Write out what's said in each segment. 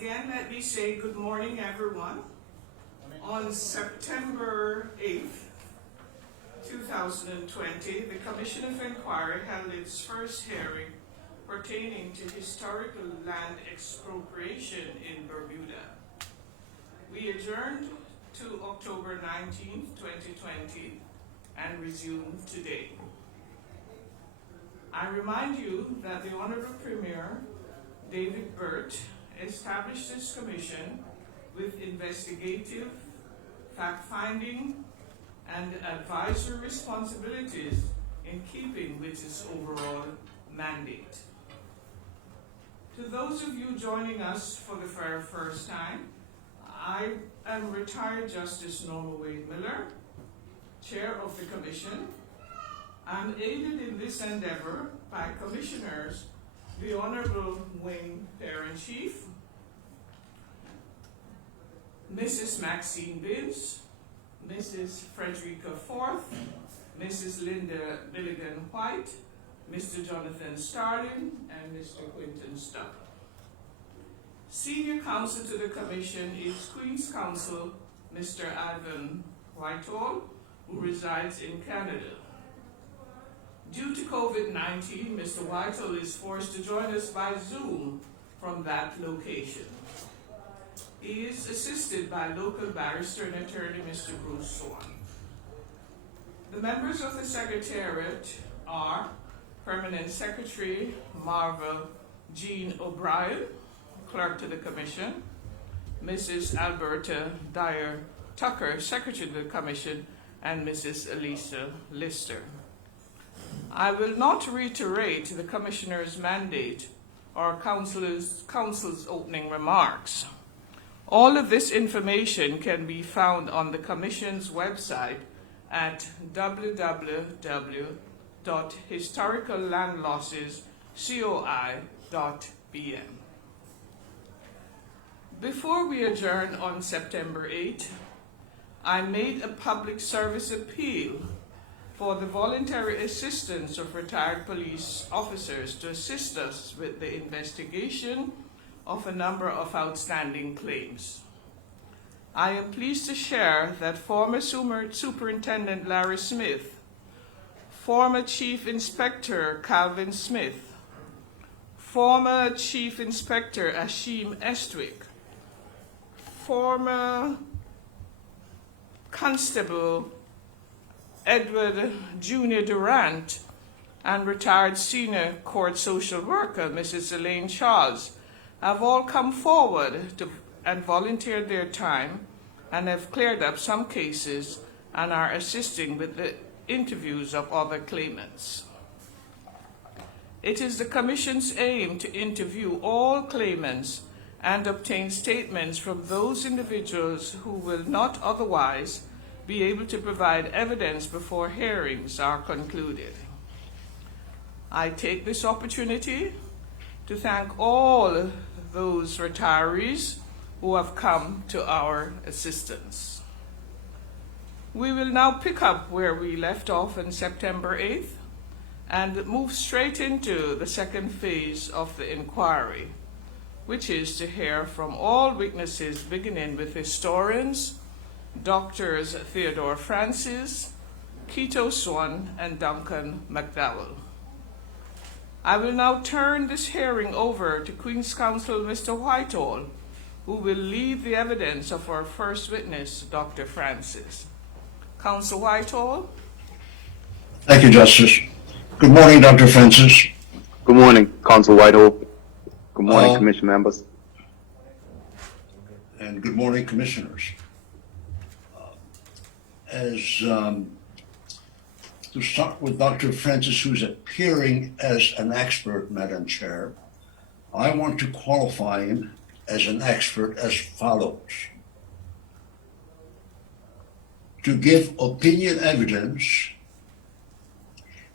Again, let me say good morning, everyone. On September 8th, 2020, the Commission of Inquiry held its first hearing pertaining to historical land expropriation in Bermuda. We adjourned to October 19th, 2020, and resumed today. I remind you that the Honorable Premier, David Burt, established this commission with investigative, fact-finding, and advisory responsibilities in keeping with its overall mandate. To those of you joining us for the very first time, I am retired Justice Norma Wade Miller, Chair of the Commission. I'm aided in this endeavor by Commissioners the Honorable Wayne Parent-Chief, Mrs. Maxine Bibbs, Mrs. Frederica Forth, Mrs. Linda Billigan-White, Mr. Jonathan Starling, and Mr. Quinton Stubb. Senior Counsel to the Commission is Queen's Counsel, Mr. Ivan Whitehall, who resides in Canada. Due to COVID-19, Mr. Whitehall is forced to join us by Zoom from that location. He is assisted by local barrister and attorney, Mr. Bruce Swan. The members of the Secretariat are Permanent Secretary Marva Jean O'Brien, Clerk to the Commission, Mrs. Alberta Dyer Tucker, Secretary to the Commission, and Mrs. Elisa Lister. I will not reiterate the Commissioner's mandate or Council's opening remarks. All of this information can be found on the Commission's website at www.historicallandlossescoi.bm. Before we adjourn on September 8, I made a public service appeal for the voluntary assistance of retired police officers to assist us with the investigation of a number of outstanding claims. I am pleased to share that former Superintendent Larry Smith, former Chief Inspector Calvin Smith, former Chief Inspector Ashim Estwick, former Constable Edward Jr. Durant, and retired senior court social worker, Mrs. Elaine Charles, have all come forward and volunteered their time and have cleared up some cases and are assisting with the interviews of other claimants. It is the Commission's aim to interview all claimants and obtain statements from those individuals who will not otherwise be able to provide evidence before hearings are concluded. I take this opportunity to thank all those retirees who have come to our assistance. We will now pick up where we left off on September 8th and move straight into the second phase of the inquiry, which is to hear from all witnesses, beginning with historians, Doctors Theodore Francis, Kito Swan, and Duncan McDowell. I will now turn this hearing over to Queen's Counsel Mr. Whitehall, who will lead the evidence of our first witness, Dr. Francis. Counsel Whitehall. Thank you, Justice. Good morning, Dr. Francis. Good morning, Counsel Whitehall. Good morning, Commission members. And good morning, Commissioners. To start with Dr. Francis, who's appearing as an expert, Madam Chair, I want to qualify him as an expert as follows. To give opinion evidence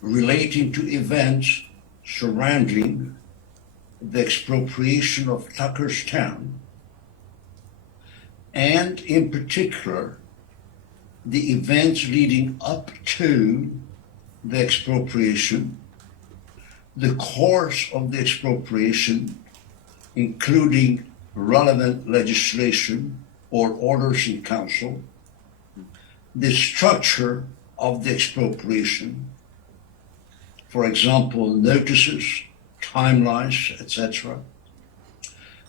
relating to events surrounding the expropriation of Tucker's Town, and in particular, the events leading up to the expropriation, the course of the expropriation, including relevant legislation or orders in council, the structure of the expropriation, for example, notices, timelines, etc.,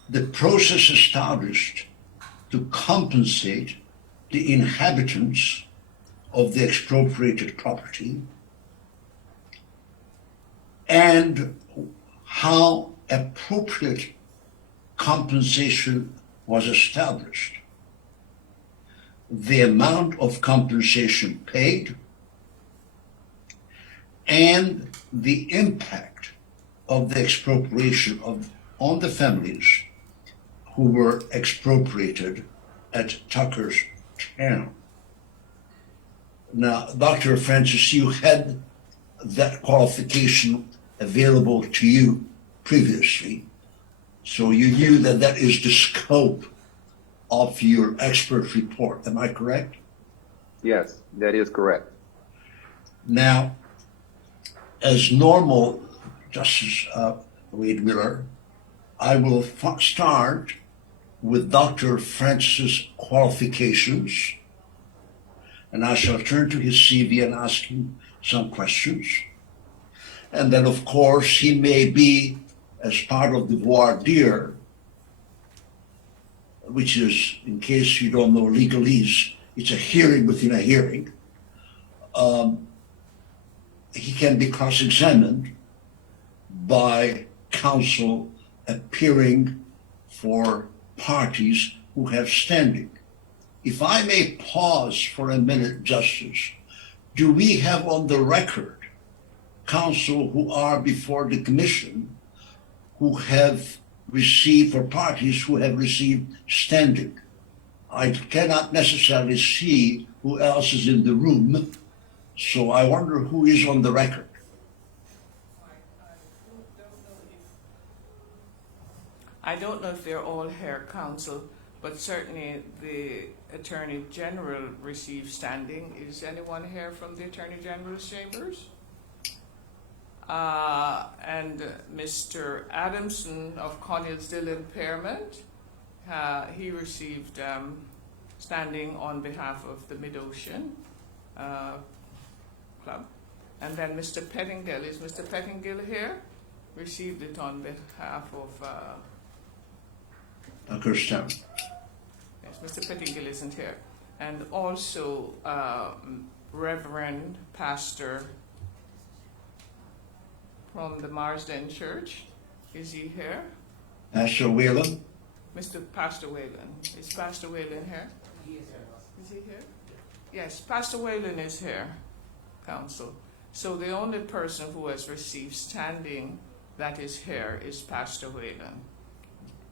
the process established to compensate the inhabitants of the expropriated property, and how appropriate compensation was established, the amount of compensation paid, and the impact of the expropriation on the families who were expropriated at Tucker's Town. Now, Dr. Francis, you had that qualification available to you previously, so you knew that that is the scope of your expert report. Am I correct? Yes, that is correct. Now, as normal, Justice Wade Miller, I will start with Dr. Francis' qualifications, and I shall turn to his CV and ask him some questions. And then, of course, he may be, as part of the voir dire, which is, in case you don't know legalese, it's a hearing within a hearing. He can be cross-examined by counsel appearing for parties who have standing. If I may pause for a minute, Justice, do we have on the record counsel who are before the commission who have received, or parties who have received standing? I cannot necessarily see who else is in the room, so I wonder who is on the record. I don't know if they're all here, counsel, but certainly the Attorney General received standing. Is anyone here from the Attorney General's chambers? And Mr. Adamson of Connellsville Impairment, he received standing on behalf of the Mid-Ocean Club. And then Mr. Pettingill, is Mr. Pettingill here? Received it on behalf of... Kirsten. Yes, Mr. Pettingill isn't here. And also Reverend Pastor from the Marsden Church. Is he here? Pastor Whalen. Mr. Pastor Whalen. Is Pastor Whalen here? He is here. Is he here? Yes, Pastor Whalen is here, counsel. So the only person who has received standing that is here is Pastor Whalen.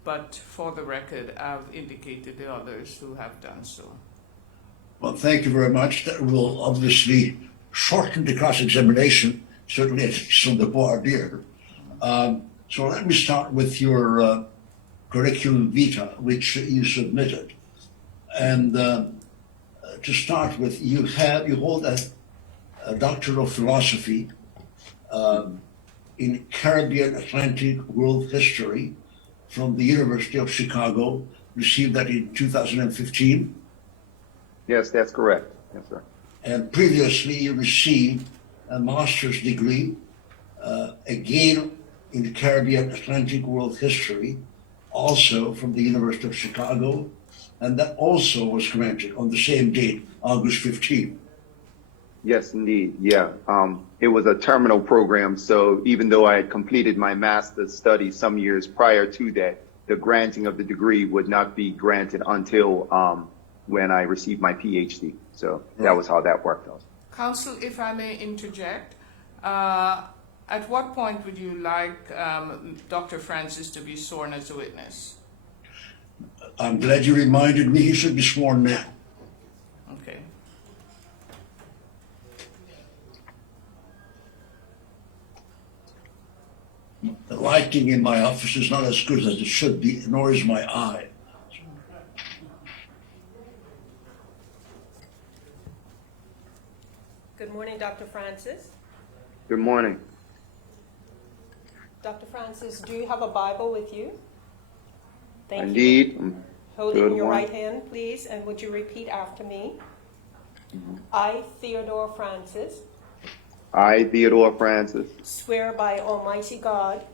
But for the record, I've indicated the others who have done so. Well, thank you very much. That will obviously shorten the cross-examination, certainly from the voir dire. So let me start with your curriculum vitae, which you submitted. And to start with, you hold a Doctor of Philosophy in Caribbean Atlantic World History from the University of Chicago, received that in 2015. Yes, that's correct. Yes, sir. And previously you received a master's degree, again in the Caribbean Atlantic World History, also from the University of Chicago, and that also was granted on the same date, August 15. Yes, indeed. Yeah. It was a terminal program. So even though I had completed my master's studies some years prior to that, the granting of the degree would not be granted until when I received my PhD. So that was how that worked out. Counsel, if I may interject, at what point would you like Dr. Francis to be sworn as a witness? I'm glad you reminded me he should be sworn now. Okay. The lighting in my office is not as good as it should be, nor is my eye. Good morning, Dr. Francis. Good morning. Dr. Francis, do you have a Bible with you? Thank you. Indeed. Hold Good in your one. right hand, please, and would you repeat after me? I, Theodore Francis, I, Theodore Francis, swear by Almighty God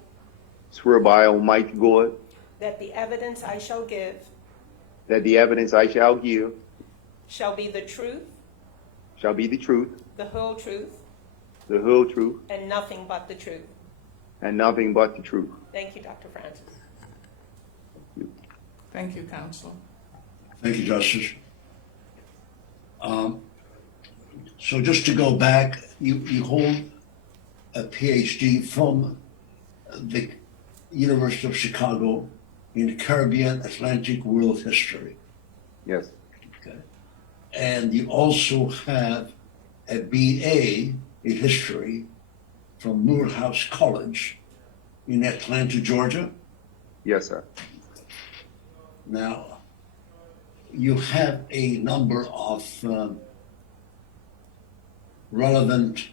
swear by Almighty God that the evidence I shall give that the evidence I shall give shall be the truth, shall be the truth, the whole truth, the whole truth, and nothing but the truth. and nothing but the truth. Thank you, Dr. Francis. Thank you, Counsel. Thank you, Justice. So just to go back, you hold a PhD from the University of Chicago in Caribbean Atlantic World History. Yes. Okay. And you also have a BA in History from Morehouse College in Atlanta, Georgia. Yes, sir. Now, you have a number of relevant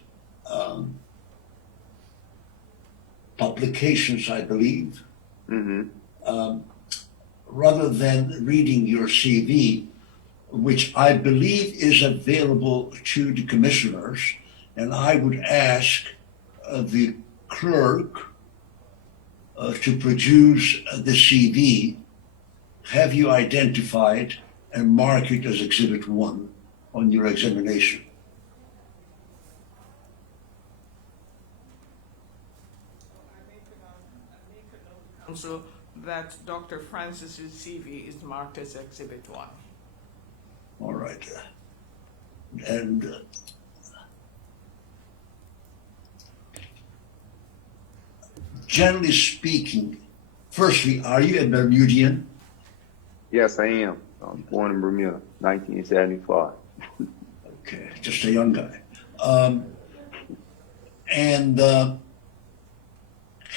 publications, I believe. Mm-hmm. Rather than reading your CV, which I believe is available to the commissioners, and I would ask the clerk to produce the CV. Have you identified and mark it as Exhibit 1 on your examination? Counsel, that Dr. Francis's CV is marked as Exhibit 1. All right. And generally speaking, firstly, are you a Bermudian? Yes, I am. I was born in Bermuda, 1975. Okay, just a young guy. And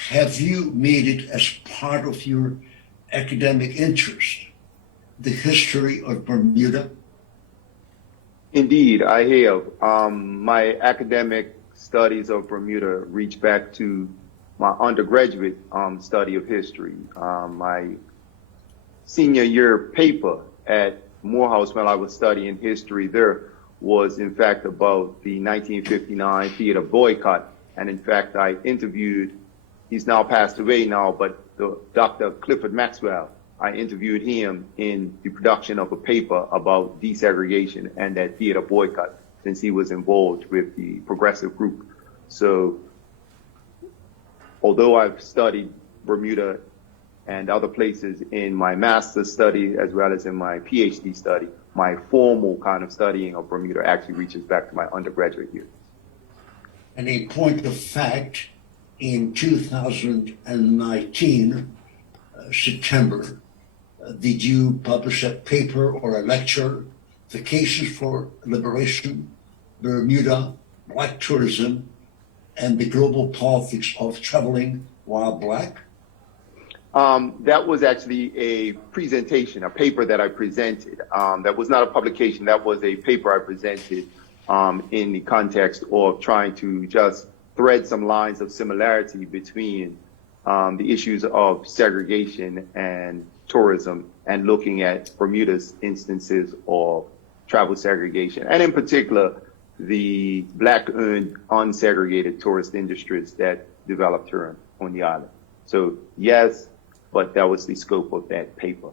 have you made it as part of your academic interest, the history of Bermuda? Indeed, I have. My academic studies of Bermuda reach back to my undergraduate study of history. My senior year paper at Morehouse when I was studying history there was in fact about the 1959 theater boycott. And in fact, I interviewed, he's now passed away now, but Dr. Clifford Maxwell, I interviewed him in the production of a paper about desegregation and that theater boycott since he was involved with the progressive group. So although I've studied Bermuda and other places in my master's study as well as in my PhD study, my formal kind of studying of Bermuda actually reaches back to my undergraduate years. And a point of fact, in 2019, September, did you publish a paper or a lecture, Vacations for Liberation, Bermuda, Black Tourism, and the Global Politics of Traveling While Black? That was actually a presentation, a paper that I presented. That was not a publication, that was a paper I presented in the context of trying to just thread some lines of similarity between the issues of segregation and tourism and looking at Bermuda's instances of travel segregation, and in particular, the black-owned, unsegregated tourist industries that developed here on the island. So yes, but that was the scope of that paper.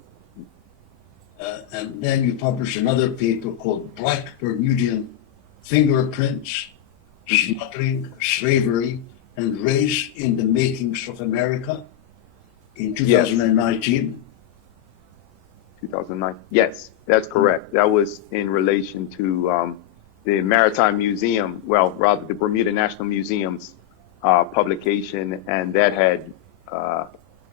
And then you published another paper called Black Bermudian Fingerprints, Smuggling, Slavery, and Race in the Makings of America in 2019. 2009. Yes, that's correct. That was in relation to the Maritime Museum, well, rather the Bermuda National Museum's publication, and that had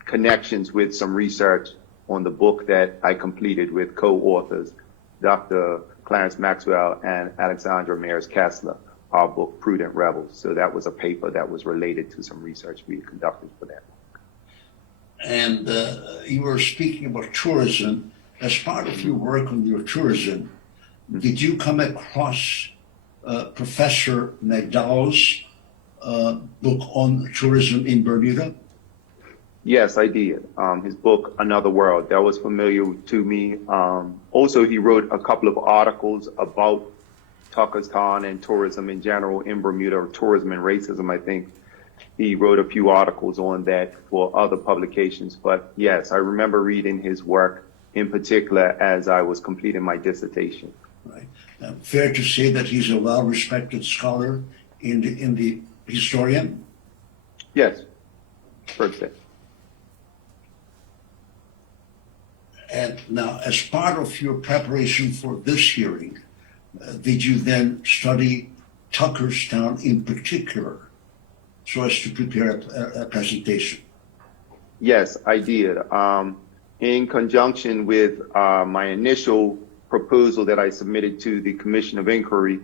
connections with some research on the book that I completed with co-authors, Dr. Clarence Maxwell and Alexandra Maris-Kessler, our book, Prudent Rebels. So that was a paper that was related to some research we conducted for that. And you were speaking about tourism. As part of your work on your tourism, did you come across Professor McDowell's book on tourism in Bermuda? Yes, I did. His book, Another World, that was familiar to me. Also, he wrote a couple of articles about Pakistan and tourism in general in Bermuda, or tourism and racism, I think. He wrote a few articles on that for other publications. But yes, I remember reading his work in particular as I was completing my dissertation. Right. Fair to say that he's a well-respected scholar in the historian? Yes, first day. And now, as part of your preparation for this hearing, did you then study Tuckerstown in particular so as to prepare a presentation? Yes, I did. In conjunction with my initial proposal that I submitted to the Commission of Inquiry,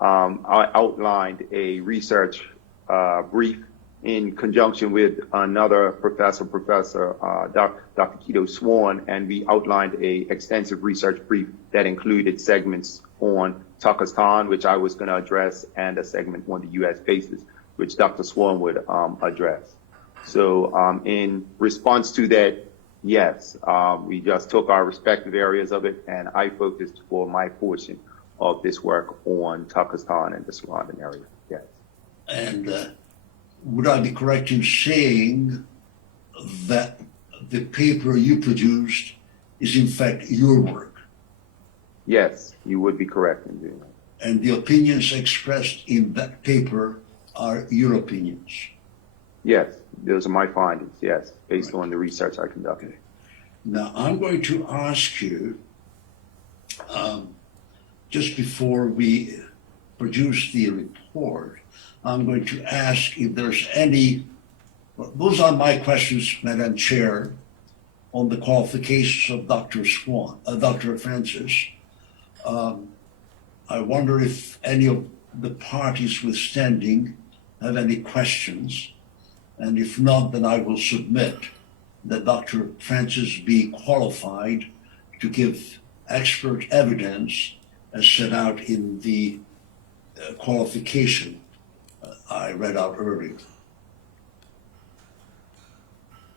I outlined a research brief in conjunction with another professor, Dr. Keto Swan, and we outlined a extensive research brief that included segments on Pakistan, which I was going to address, and a segment on the U.S. bases, which Dr. Swan would address. So in response to that, yes, we just took our respective areas of it, and I focused for my portion of this work on Pakistan and the surrounding area. Yes. And would I be correct in saying that the paper you produced is in fact your work? Yes, you would be correct in doing that. And the opinions expressed in that paper are your opinions? Yes, those are my findings, yes, based on the research I conducted. Okay. Now, I'm going to ask you, just before we produce the report, I'm going to ask if there's any, those are my questions, Madam Chair, on the qualifications of Dr. Francis. I wonder if any of the parties withstanding have any questions, and if not, then I will submit that Dr. Francis be qualified to give expert evidence as set out in the qualification I read out earlier.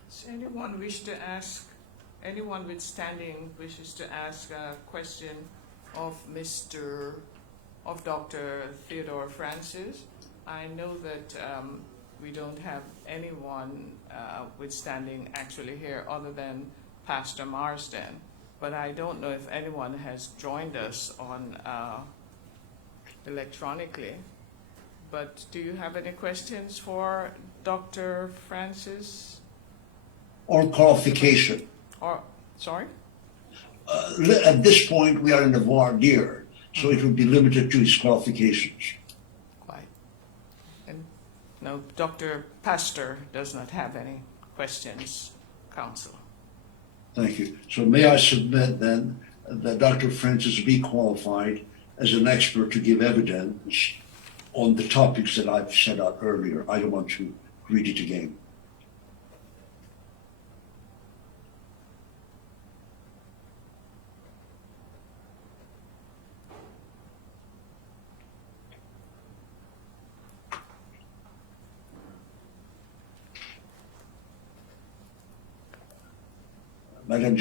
Does anyone withstanding wishes to ask a question of Dr. Theodore Francis? I know that we don't have anyone withstanding actually here other than Pastor Marsden, but I don't know if anyone has joined us on electronically. But do you have any questions for Dr. Francis? Or qualification. Or, sorry? At this point, we are in the voir dire, so it would be limited to his qualifications. Quite. And no, Dr. Pastor does not have any questions, Counsel. Thank you. So may I submit then that Dr. Francis be qualified as an expert to give evidence on the topics that I've set out earlier. I don't want to read it again. Madam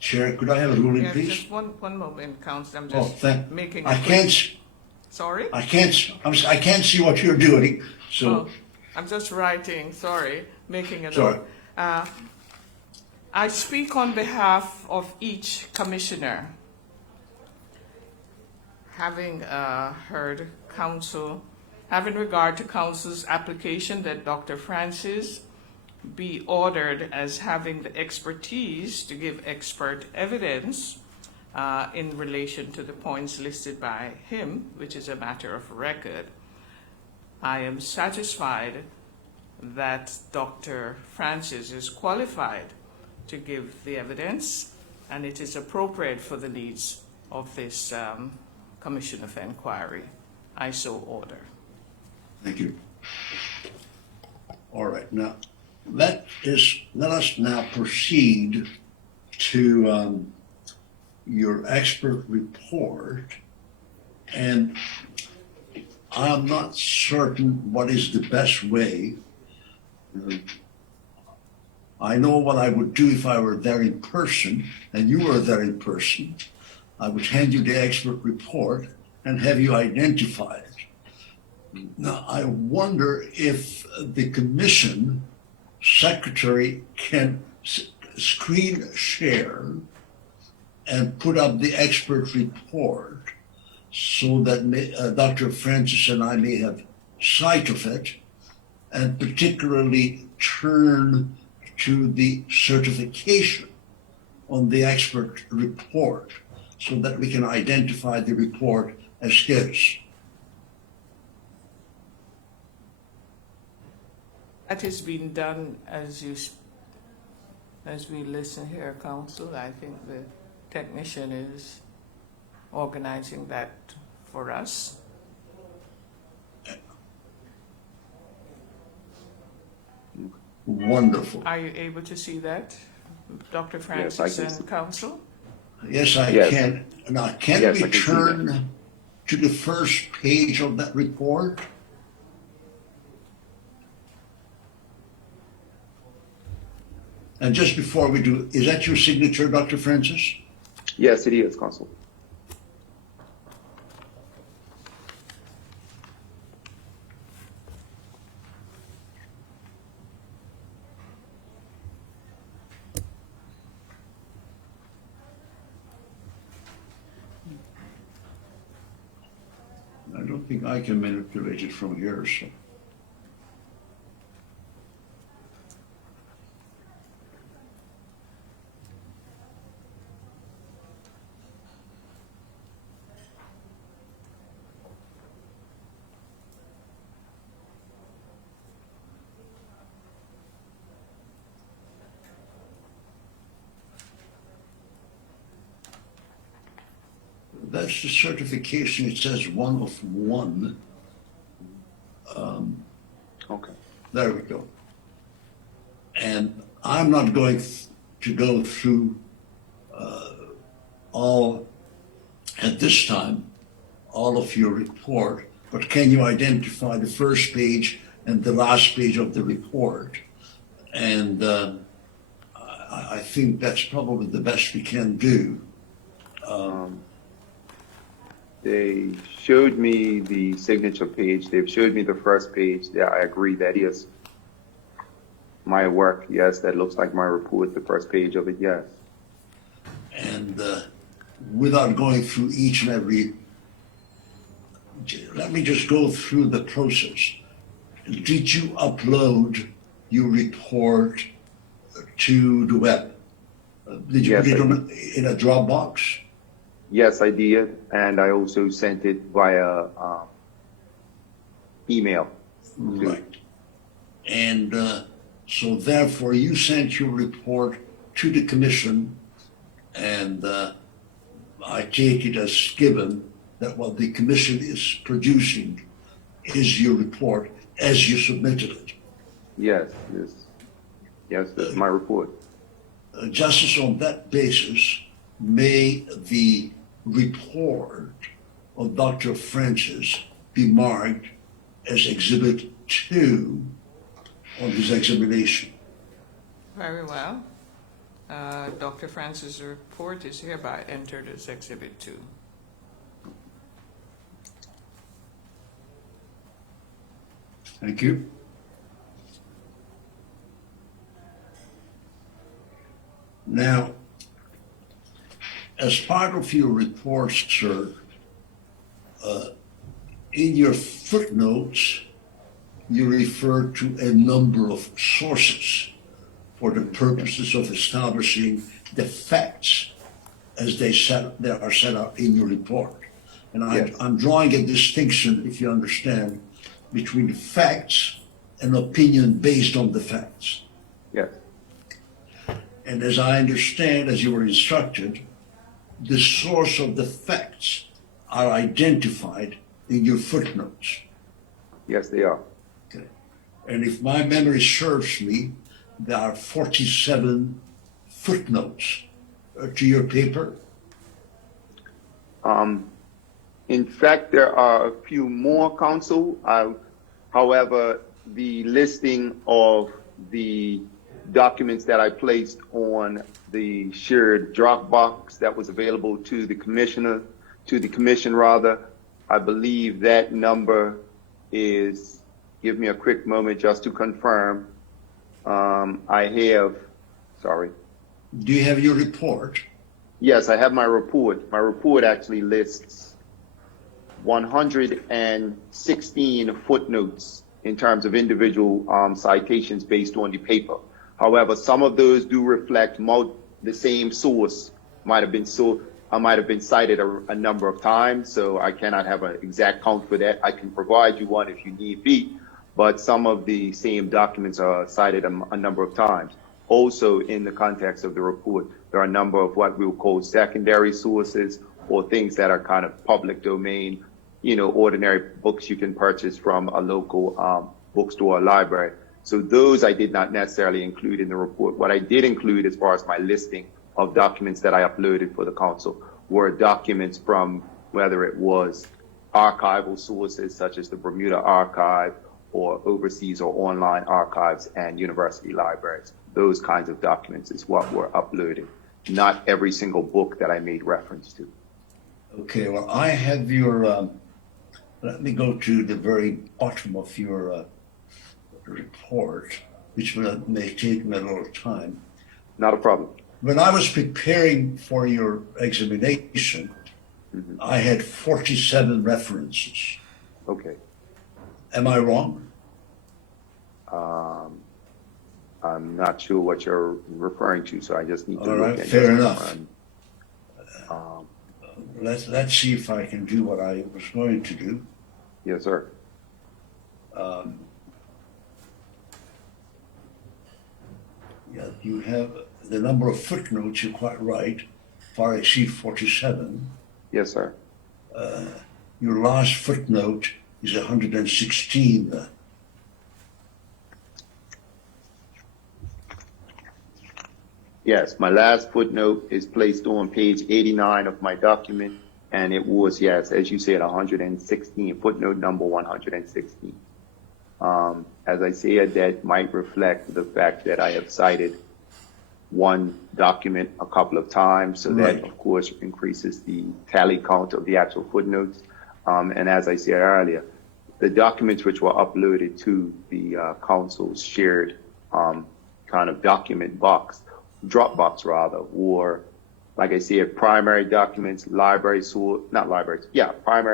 Chair, could I have a ruling, Yeah, please? just one moment, Counsel. I'm just making a I quick... can't. Sorry? I can't see what you're doing. So Oh, I'm just writing. Sorry, making a Sorry. note. I speak on behalf of each commissioner. Having heard counsel, having regard to counsel's application that Dr. Francis be ordered as having the expertise to give expert evidence in relation to the points listed by him, which is a matter of record, I am satisfied that Dr. Francis is qualified to give the evidence, and it is appropriate for the needs of this Commission of Inquiry. I so order. thank you. All right. Now, let us now proceed to your expert report, and I'm not certain what is the best way. I know what I would do if I were there in person and you were there in person. I would hand you the expert report and have you identify it. Now, I wonder if the commission secretary can screen share and put up the expert report so that Dr. Francis and I may have sight of it, and particularly turn to the certification on the expert report so that we can identify the report as his. That is being done as we listen here, Council. I think the technician is organizing that for us. Wonderful. Are you able to see that, Dr. Yes, Francis I can and see. Council? Yes, I Yes. can. Now, can Yes, we I can see turn to the first page of that report? And just before we do, is that your signature, Dr. Francis? Yes, it is, Council. I don't think I can manipulate it from here, so. That's the certification. It says 1 of 1. Okay. There we go. And I'm not going to go through all, at this time, all of your report, but can you identify the first page and the last page of the report? And I think that's probably the best we can do. They showed me the signature page. They've showed me the first page. Yeah, I agree. That is my work. Yes, that looks like my report, the first page of it. Yes. And without going through each and every, let me just go through the process. Did you upload your report to the web? Did you Yes, put it I on, in a Dropbox? Yes, I did. And I also sent it via email. Right. And so therefore you sent your report to the commission, and I take it as given that what the commission is producing is your report as you submitted it. Yes, yes. Yes, that's my report. Justice, on that basis, may the report of Dr. Francis be marked as Exhibit 2 on his examination. Very well. Dr. Francis' report is hereby entered as Exhibit 2. Thank you. Now, as part of your report, sir, in your footnotes, you refer to a number of sources for the purposes of establishing the facts as they are set out in your report. And Yes. I'm drawing a distinction, if you understand, between facts and opinion based on the facts. Yes. And as I understand, as you were instructed, the source of the facts are identified in your footnotes. Yes, they are. Okay. And if my memory serves me, there are 47 footnotes to your paper. In fact, there are a few more, Council. However, the listing of the documents that I placed on the shared Dropbox that was available to the commission rather. I believe that number is, give me a quick moment just to confirm. Do you have your report? Yes, I have my report. My report actually lists 116 footnotes in terms of individual citations based on the paper. However, some of those do reflect the same source might have been cited a number of times, so I cannot have an exact count for that. I can provide you one if you need be, but some of the same documents are cited a number of times. Also, in the context of the report, there are a number of what we will call secondary sources or things that are kind of public domain, ordinary books you can purchase from a local bookstore or library. So those I did not necessarily include in the report. What I did include as far as my listing of documents that I uploaded for the council were documents from whether it was archival sources such as the Bermuda archive or overseas or online archives and university libraries. Those kinds of documents is what were uploaded, not every single book that I made reference to. Okay, well, I have your, let me go to the very bottom of your report, which may take me a little time. Not a problem. When I was preparing for your examination, I had 47 references. Okay. Am I wrong? I'm not sure what you're referring to, so I just need to look at it. Fair enough. Let's see if I can do what I was going to do. Yes, sir. Yeah, you have the number of footnotes, you're quite right, far exceed 47. Yes, sir. Your last footnote is 116. Yes, my last footnote is placed on page 89 of my document, and it was, yes, as you said, 116, footnote number 116. As I said, that might reflect the fact that I have cited one document a couple of times, so that, of course, increases the tally count of the actual footnotes. And as I said earlier, the documents which were uploaded to the council's shared kind of document box, Dropbox rather, or like I said, primary documents, primary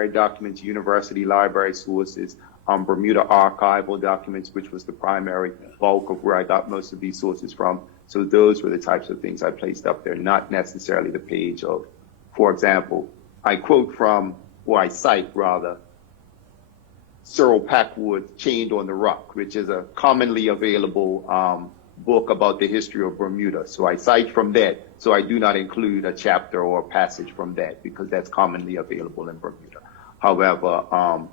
documents, university library sources, Bermuda archival documents, which was the primary bulk of where I got most of these sources from. So those were the types of things I placed up there, not necessarily the page of, for example, I quote from, or I cite rather, Cyril Packwood's Chained on the Rock, which is a commonly available book about the history of Bermuda. So I cite from that. So I do not include a chapter or a passage from that because that's commonly available in Bermuda. However,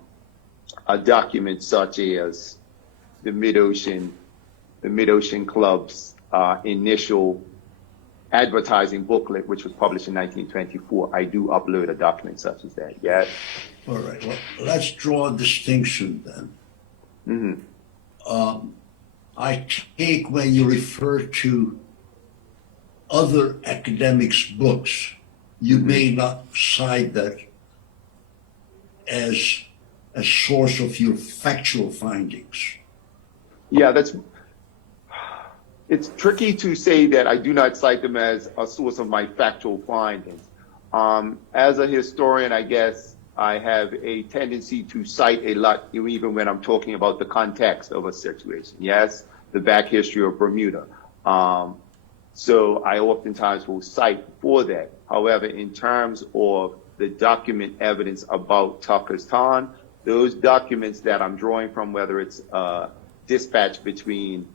a document such as the Mid-Ocean Club's initial advertising booklet, which was published in 1924, I do upload a document such as that. Yes. All right. Well, let's draw a distinction then. I take when you refer to other academics' books, you may not cite that as a source of your factual findings. Yeah, it's tricky to say that I do not cite them as a source of my factual findings. As a historian, I guess I have a tendency to cite a lot, even when I'm talking about the context of a situation. Yes, the back history of Bermuda. So I oftentimes will cite for that. However, in terms of the document evidence about Tucker's Ton, those documents that I'm drawing from, whether it's dispatch between,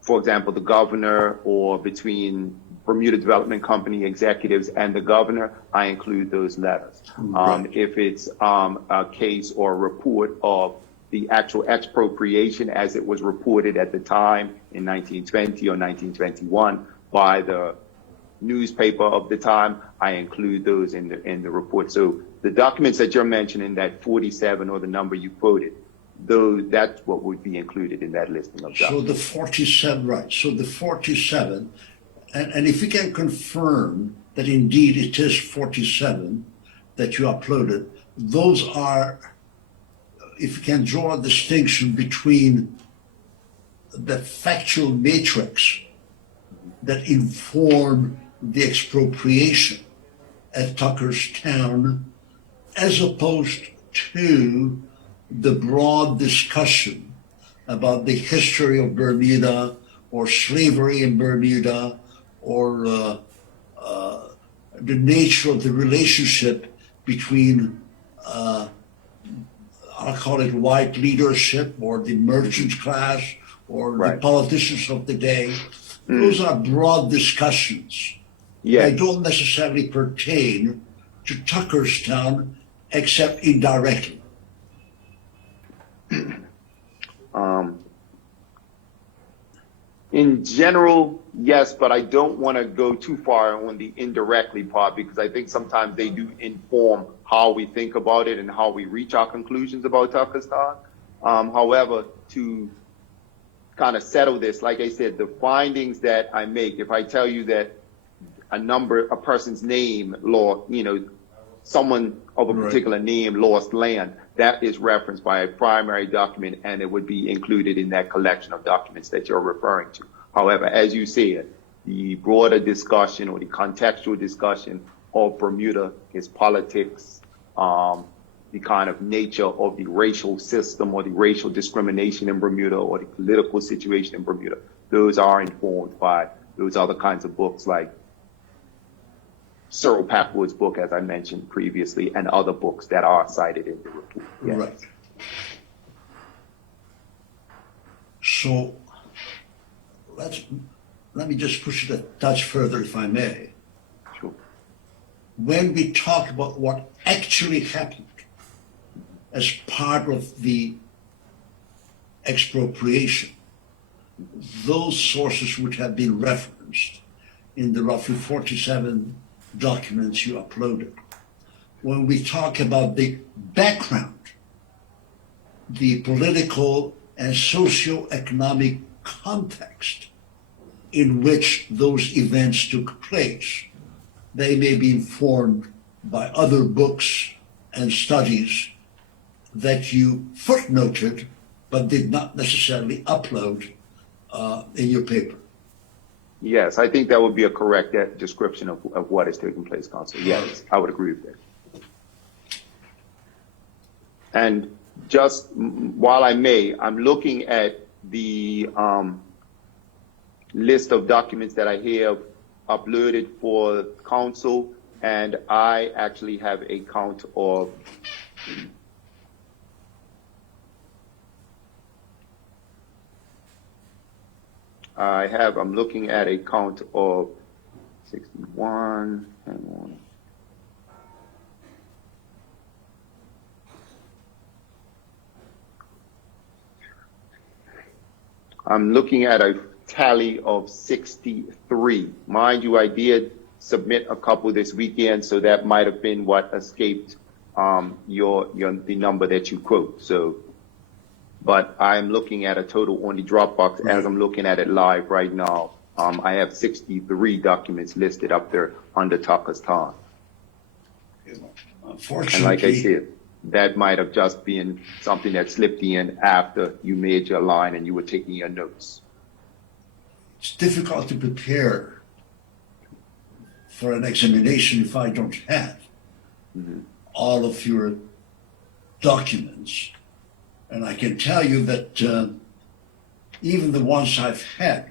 for example, the governor or between Bermuda Development Company executives and the governor, I include those letters. If it's a case or a report of the actual expropriation as it was reported at the time in 1920 or 1921 by the newspaper of the time, I include those in the report. So the documents that you're mentioning, that 47 or the number you quoted, though that's what would be included in that listing of So documents. the 47, right, so the 47, and if we can confirm that indeed it is 47 that you uploaded, those are, if you can draw a distinction between the factual matrix that inform the expropriation at Tucker's Town, as opposed to the broad discussion about the history of Bermuda or slavery in Bermuda or the nature of the relationship between, I'll call it white leadership or the merchant class or the Right. politicians of the day. Those are broad discussions. They Yes. don't necessarily pertain to Tuckerstown except indirectly. In general, yes, but I don't want to go too far on the indirectly part because I think sometimes they do inform how we think about it and how we reach our conclusions about Turkestan. However, to kind of settle this, like I said, the findings that I make, if I tell you that a person's name lost, someone of a Right. particular name lost land, that is referenced by a primary document and it would be included in that collection of documents that you're referring to. However, as you said, the broader discussion or the contextual discussion of Bermuda, its politics, the kind of nature of the racial system or the racial discrimination in Bermuda or the political situation in Bermuda, those are informed by those other kinds of books like Cyril Packwood's book, as I mentioned previously, and other books that are cited in the report. Yes. Right. So let me just push it a touch further, if I may. Sure. When we talk about what actually happened as part of the expropriation, those sources would have been referenced in the roughly 47 documents you uploaded. When we talk about the background, the political and socio-economic context in which those events took place, they may be informed by other books and studies that you footnoted but did not necessarily upload in your paper. Yes, I think that would be a correct description of what is taking place, Counsel. Yes, I would agree with that. And just while I may, I'm looking at the list of documents that I have uploaded for Counsel, and I actually have a count of I'm looking at a count of 61, hang on. I'm looking at a tally of 63. Mind you, I did submit a couple this weekend, so that might have been what escaped the number that you quote. So, but I'm looking at a total on the Dropbox as I'm looking at it live right now. I have 63 documents listed up there under Tucker's Town. Unfortunately, And like I said, that might have just been something that slipped in after you made your line and you were taking your notes. it's difficult to prepare for an examination if I don't have all of your documents. And I can tell you that even the ones I've had,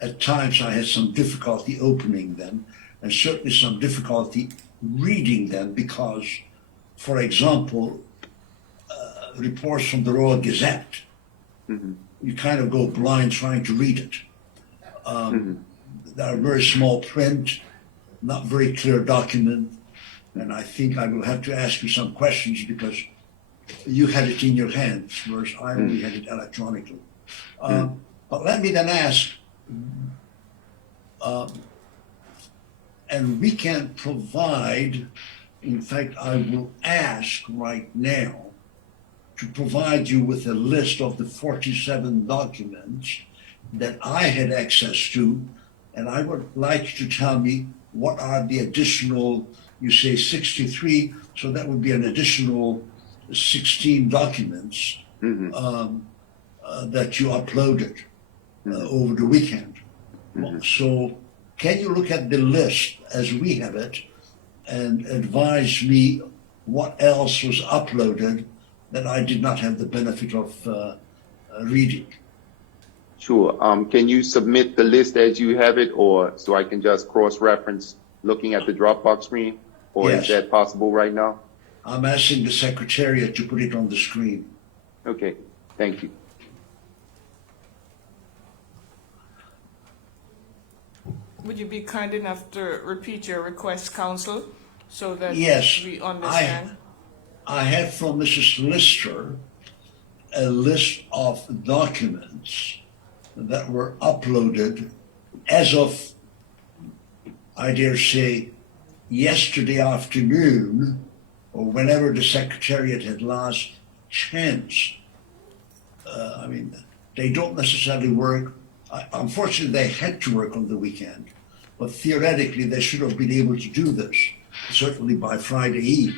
at times I had some difficulty opening them and certainly some difficulty reading them because, for example, reports from the Royal Gazette, you kind of go blind trying to read it. They're very small print, not very clear document, and I think I will have to ask you some questions because you had it in your hands, whereas I only had it electronically. But let me then ask, and we can provide, in fact, I will ask right now to provide you with a list of the 47 documents that I had access to, and I would like you to tell me what are the additional, you say 63, so that would be an additional 16 documents that you uploaded over the weekend. So can you look at the list as we have it and advise me what else was uploaded that I did not have the benefit of reading? Sure. Can you submit the list as you have it, or so I can just cross-reference looking at the Dropbox screen? Or Yes. is that possible right now? I'm asking the Secretariat to put it on the screen. Okay, thank you. Would you be kind enough to repeat your request, Counsel, so that Yes, we understand? I have from Mrs. Lister a list of documents that were uploaded as of, I dare say, yesterday afternoon, or whenever the Secretariat had last chance. I mean, they don't necessarily work. Unfortunately, they had to work on the weekend, but theoretically, they should have been able to do this, certainly by Friday Eve.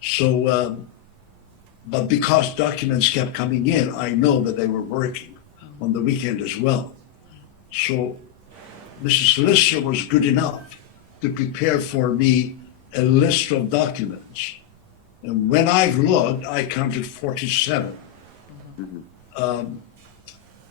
So, but because documents kept coming in, I know that they were working on the weekend as well. So Mrs. Lister was good enough to prepare for me a list of documents. And when I've looked, I counted 47.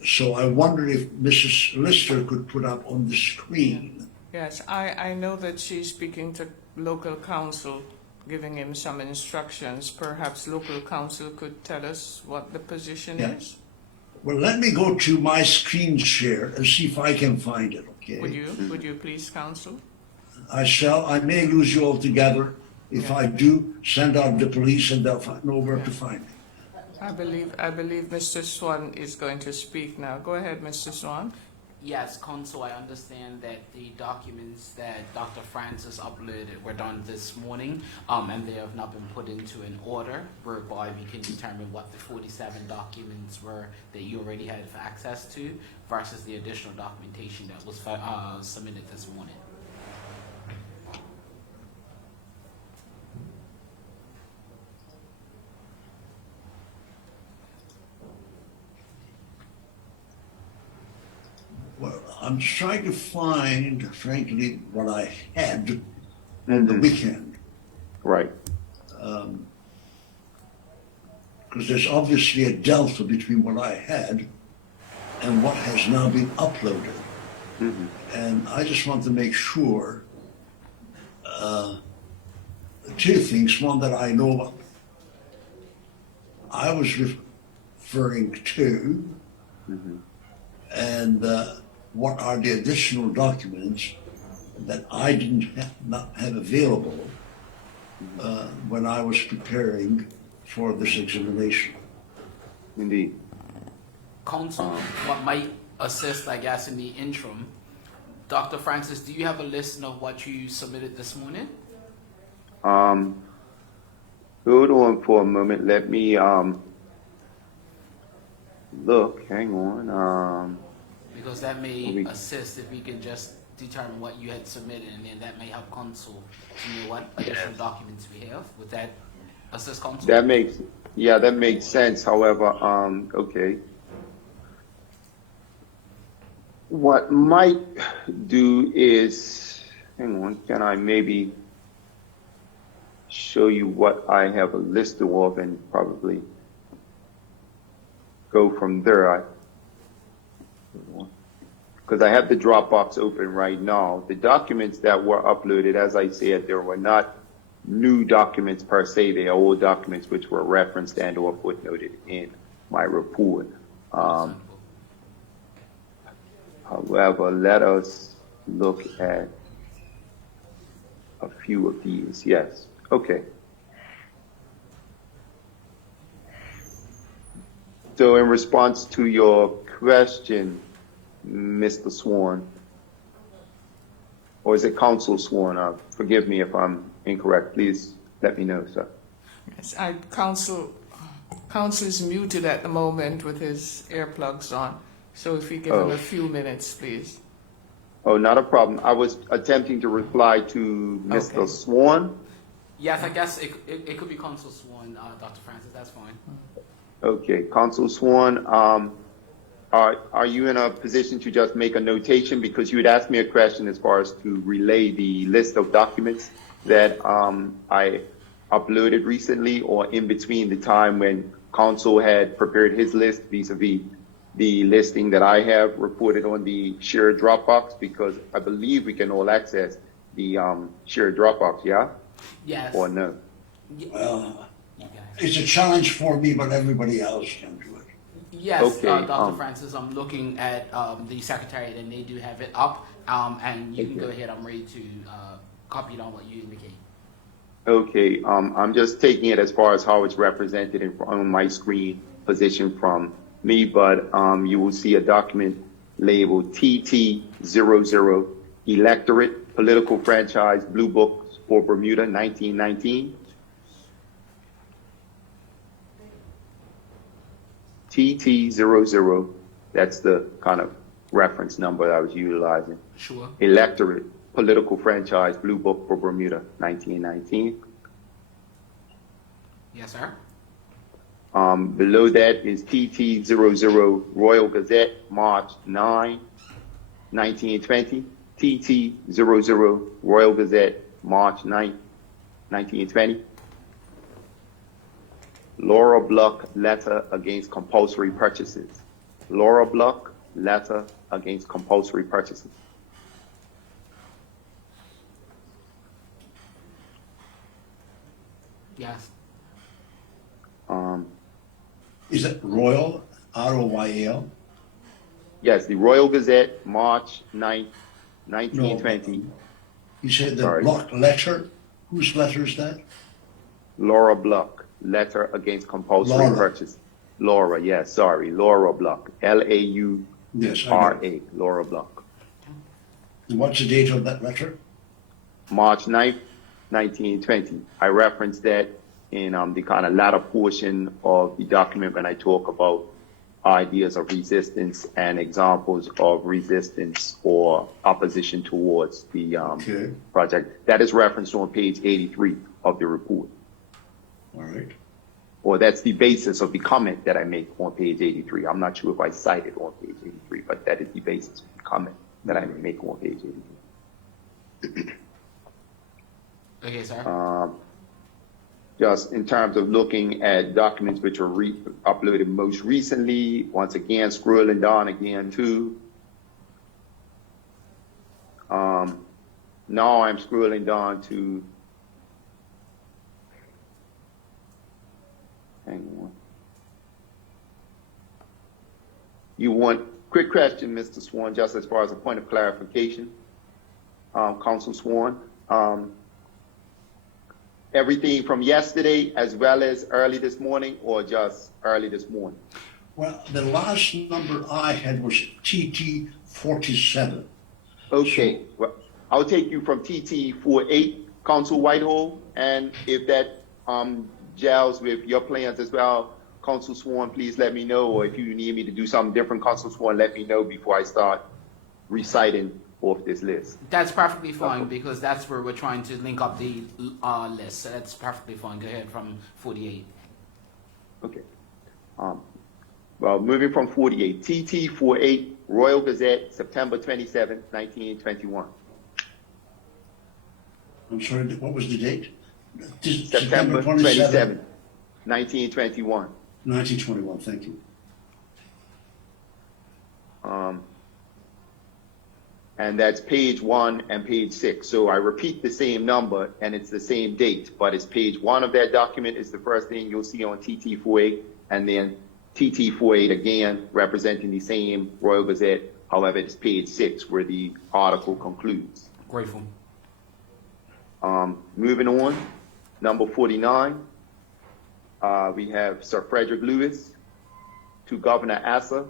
So I wondered if Mrs. Lister could put up on the screen. Yes, I know that she's speaking to local counsel, giving him some instructions. Perhaps local counsel could tell us what the position Yeah. is. Well, let me go to my screen share and see if I can find it, okay? Would you please, Counsel? I shall. I may lose you altogether. If I do, send out the police and they'll know where to find me. I believe Mr. Swan is going to speak now. Go ahead, Mr. Swan. Yes, Counsel, I understand that the documents that Dr. Francis uploaded were done this morning, and they have not been put into an order whereby we can determine what the 47 documents were that you already had access to versus the additional documentation that was submitted this morning. Well, I'm trying to find, frankly, what I had on the weekend. Right. Because there's obviously a delta between what I had and what has now been uploaded. And I just want to make sure two things. One, that I know what I was referring to, and what are the additional documents that I didn't not have available when I was preparing for this examination. Indeed. Counsel, what might assist, I guess, in the interim, Dr. Francis, do you have a list of what you submitted this morning? Hold on for a moment. Let me look. Hang on. Because that may assist if we can just determine what you had submitted, and then that may help Counsel to know what additional documents we have. Would that assist Counsel? That makes sense. However, okay. What might do is, hang on, can I maybe show you what I have a list of and probably go from there. Because I have the Dropbox open right now. The documents that were uploaded, as I said, there were not new documents per se. They are old documents which were referenced and or footnoted in my report. However, let us look at a few of these. Yes. Okay. So in response to your question, Mr. Swan, or is it Counsel Swan? Forgive me if I'm incorrect. Please let me know, sir. Yes, Counsel, Council is muted at the moment with his earplugs on. So if you give him a few minutes, please. Oh, not a problem. I was attempting to reply to Mr. Okay. Swan. Yes, I guess it could be Council Swan, Dr. Francis. That's fine. Okay, Consul Swan, are you in a position to just make a notation? Because you had asked me a question as far as to relay the list of documents that I uploaded recently, or in between the time when Consul had prepared his list vis-a-vis the listing that I have reported on the shared Dropbox, because I believe we can all access the shared Dropbox, yeah? Yes. Or no? Well, You guys. it's a challenge for me, but everybody else can do it. Yes, Okay, Dr. Francis, I'm looking at the secretariat and they do have it up. And you can go ahead. I'm ready to copy it on what you indicate. Okay, I'm just taking it as far as how it's represented on my screen position from me, but you will see a document labeled TT00 Electorate Political Franchise Blue Books for Bermuda 1919. TT00, that's the kind of reference number I was utilizing. Sure. Electorate Political Franchise Blue Book for Bermuda 1919. Yes, sir. Below that is TT00 Royal Gazette, March 9, 1920. TT00 Royal Gazette, March 9, 1920. Laura Bluck Letter Against Compulsory Purchases. Laura Bluck Letter Against Compulsory Purchases. Yes. Is it Royal, R-O-Y-A-L? Yes, the Royal Gazette, March 9, 1920. You said the Sorry. block letter? Whose letter is that? Laura Bluck, Letter Against Compulsory Laura. Purchase. Laura, yes, sorry, Laura Bluck, L-A-U-R-A, Yes, I got it. Laura Bluck. And what's the date of that letter? March 9th, 1920. I referenced that in the kind of latter portion of the document when I talk about ideas of resistance and examples of resistance or opposition towards the Okay. project. That is referenced on page 83 of the report. All right. Or that's the basis of the comment that I make on page 83. I'm not sure if I cite it on page 83, but that is the basis of the comment that I make on page 83. Okay, sir. Just in terms of looking at documents which were uploaded most recently, once again, scrolling down again too. Now I'm scrolling down to, hang on. You want, quick question, Mr. Swan, just as far as a point of clarification, Council Swan. Everything from yesterday as well as early this morning, or just early this morning? Well, the last number I had was TT47. Okay, well, I'll take you from TT48, Council Whitehall, and if that gels with your plans as well, Council Swan, please let me know, or if you need me to do something different, Council Swan, let me know before I start reciting off this list. That's perfectly fine because that's where we're trying to link up the list. So that's perfectly fine. Go ahead from 48. Okay. Well, moving from 48, TT48, Royal Gazette, September 27, 1921. I'm sorry, what was the date? September 27, 1921. 1921, thank you. And that's page 1 and page 6. So I repeat the same number and it's the same date, but it's page 1 of that document is the first thing you'll see on TT48, and then TT48 again representing the same Royal Gazette. However, it's page 6 where the article concludes. Grateful. Moving on, number 49, we have Sir Frederick Lewis to Governor Asser.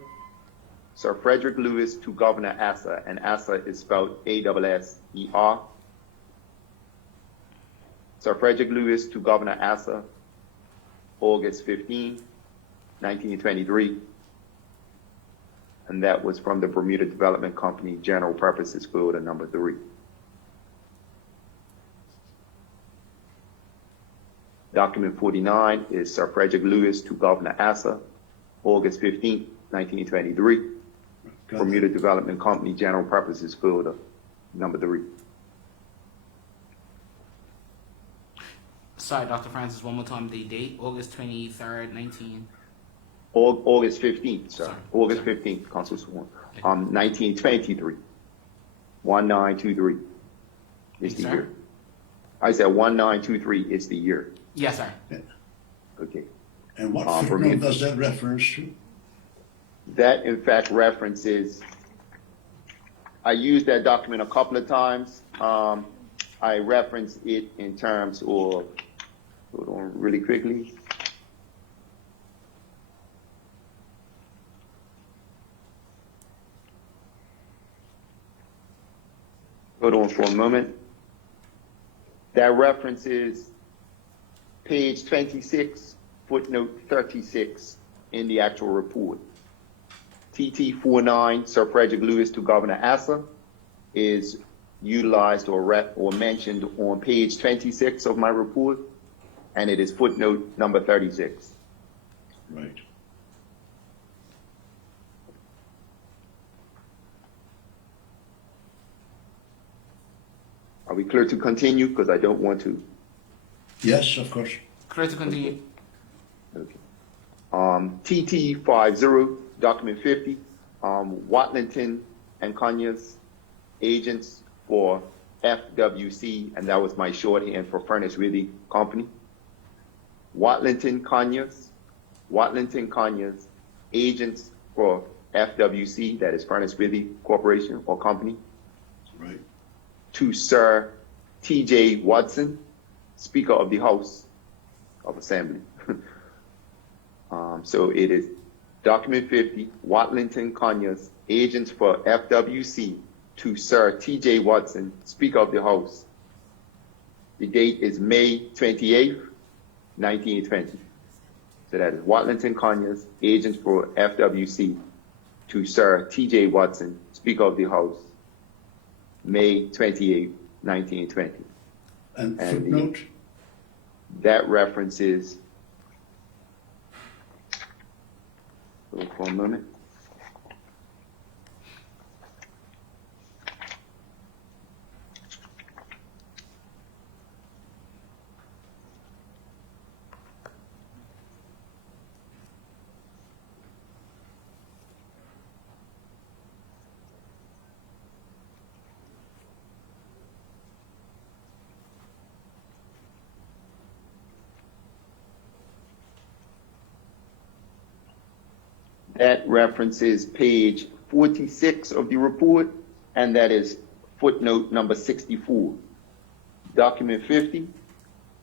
Sir Frederick Lewis to Governor Asser, and Asser is spelled A-S-S-E-R. Sir Frederick Lewis to Governor Asser, August 15, 1923. And that was from the Bermuda Development Company, General Purposes Folder number 3. Document 49 is Sir Frederick Lewis to Governor Asa, August 15, 1923. Got Bermuda that. Development Company, General Purposes Folder number 3. Sorry, Dr. Francis, one more time, the date, August 23rd, 19... August 15th, sir. Sorry. August Sorry. 15th, Consul Sworn. Okay. 1923. 1923 is Yes, the sir. year. I said 1923 is the year. Yes, sir. Okay. And what Bermuda. footnote does that reference to? That, in fact, references, I used that document a couple of times. I referenced it in terms of, hold on really quickly. Hold on for a moment. That references page 26, footnote 36 in the actual report. TT 49, Sir Frederick Lewis to Governor Asa, is utilized or mentioned on page 26 of my report, and it is footnote number 36. Right. Are we clear to continue? Because I don't want to. Yes, of course. Clear to continue. Okay. TT 50, document 50, Watlington and Conyers, agents for FWC, and that was my shorthand for Furnace Withy Company. Watlington Conyers, agents for FWC, that is Furnace Withy Corporation or Company. Right. To Sir T.J. Watson, Speaker of the House of Assembly. So it is document 50, Watlington Conyers, agents for FWC, to Sir T.J. Watson, Speaker of the House. The date is May 28th, 1920. So that is Watlington Conyers, agents for FWC, to Sir T.J. Watson, Speaker of the House, May 28, 1920. And And footnote? That references, hold for a moment. That references page 46 of the report, and that is footnote number 64. Document 50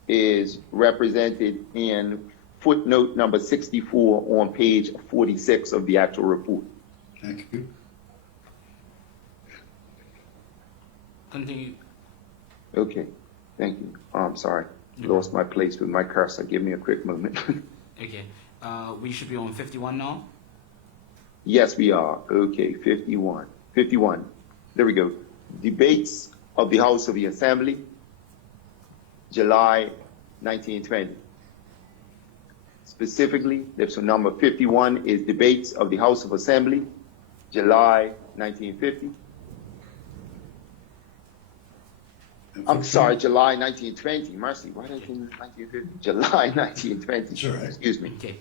is represented in footnote number 64 on page 46 of the actual report. Thank you. Continue. Okay, thank you. I'm sorry, lost my place with my cursor. Give me a quick moment. Okay. We should be on 51 now. Yes, we are. Okay, 51. 51. There we go. Debates of the House of the Assembly, July 1920. Specifically, so number 51 is debates of the House of Assembly, July 1950. And I'm footnote? sorry, July 1920. Mercy, why did I think 1950? July 1920. It's all right. Excuse me. Okay.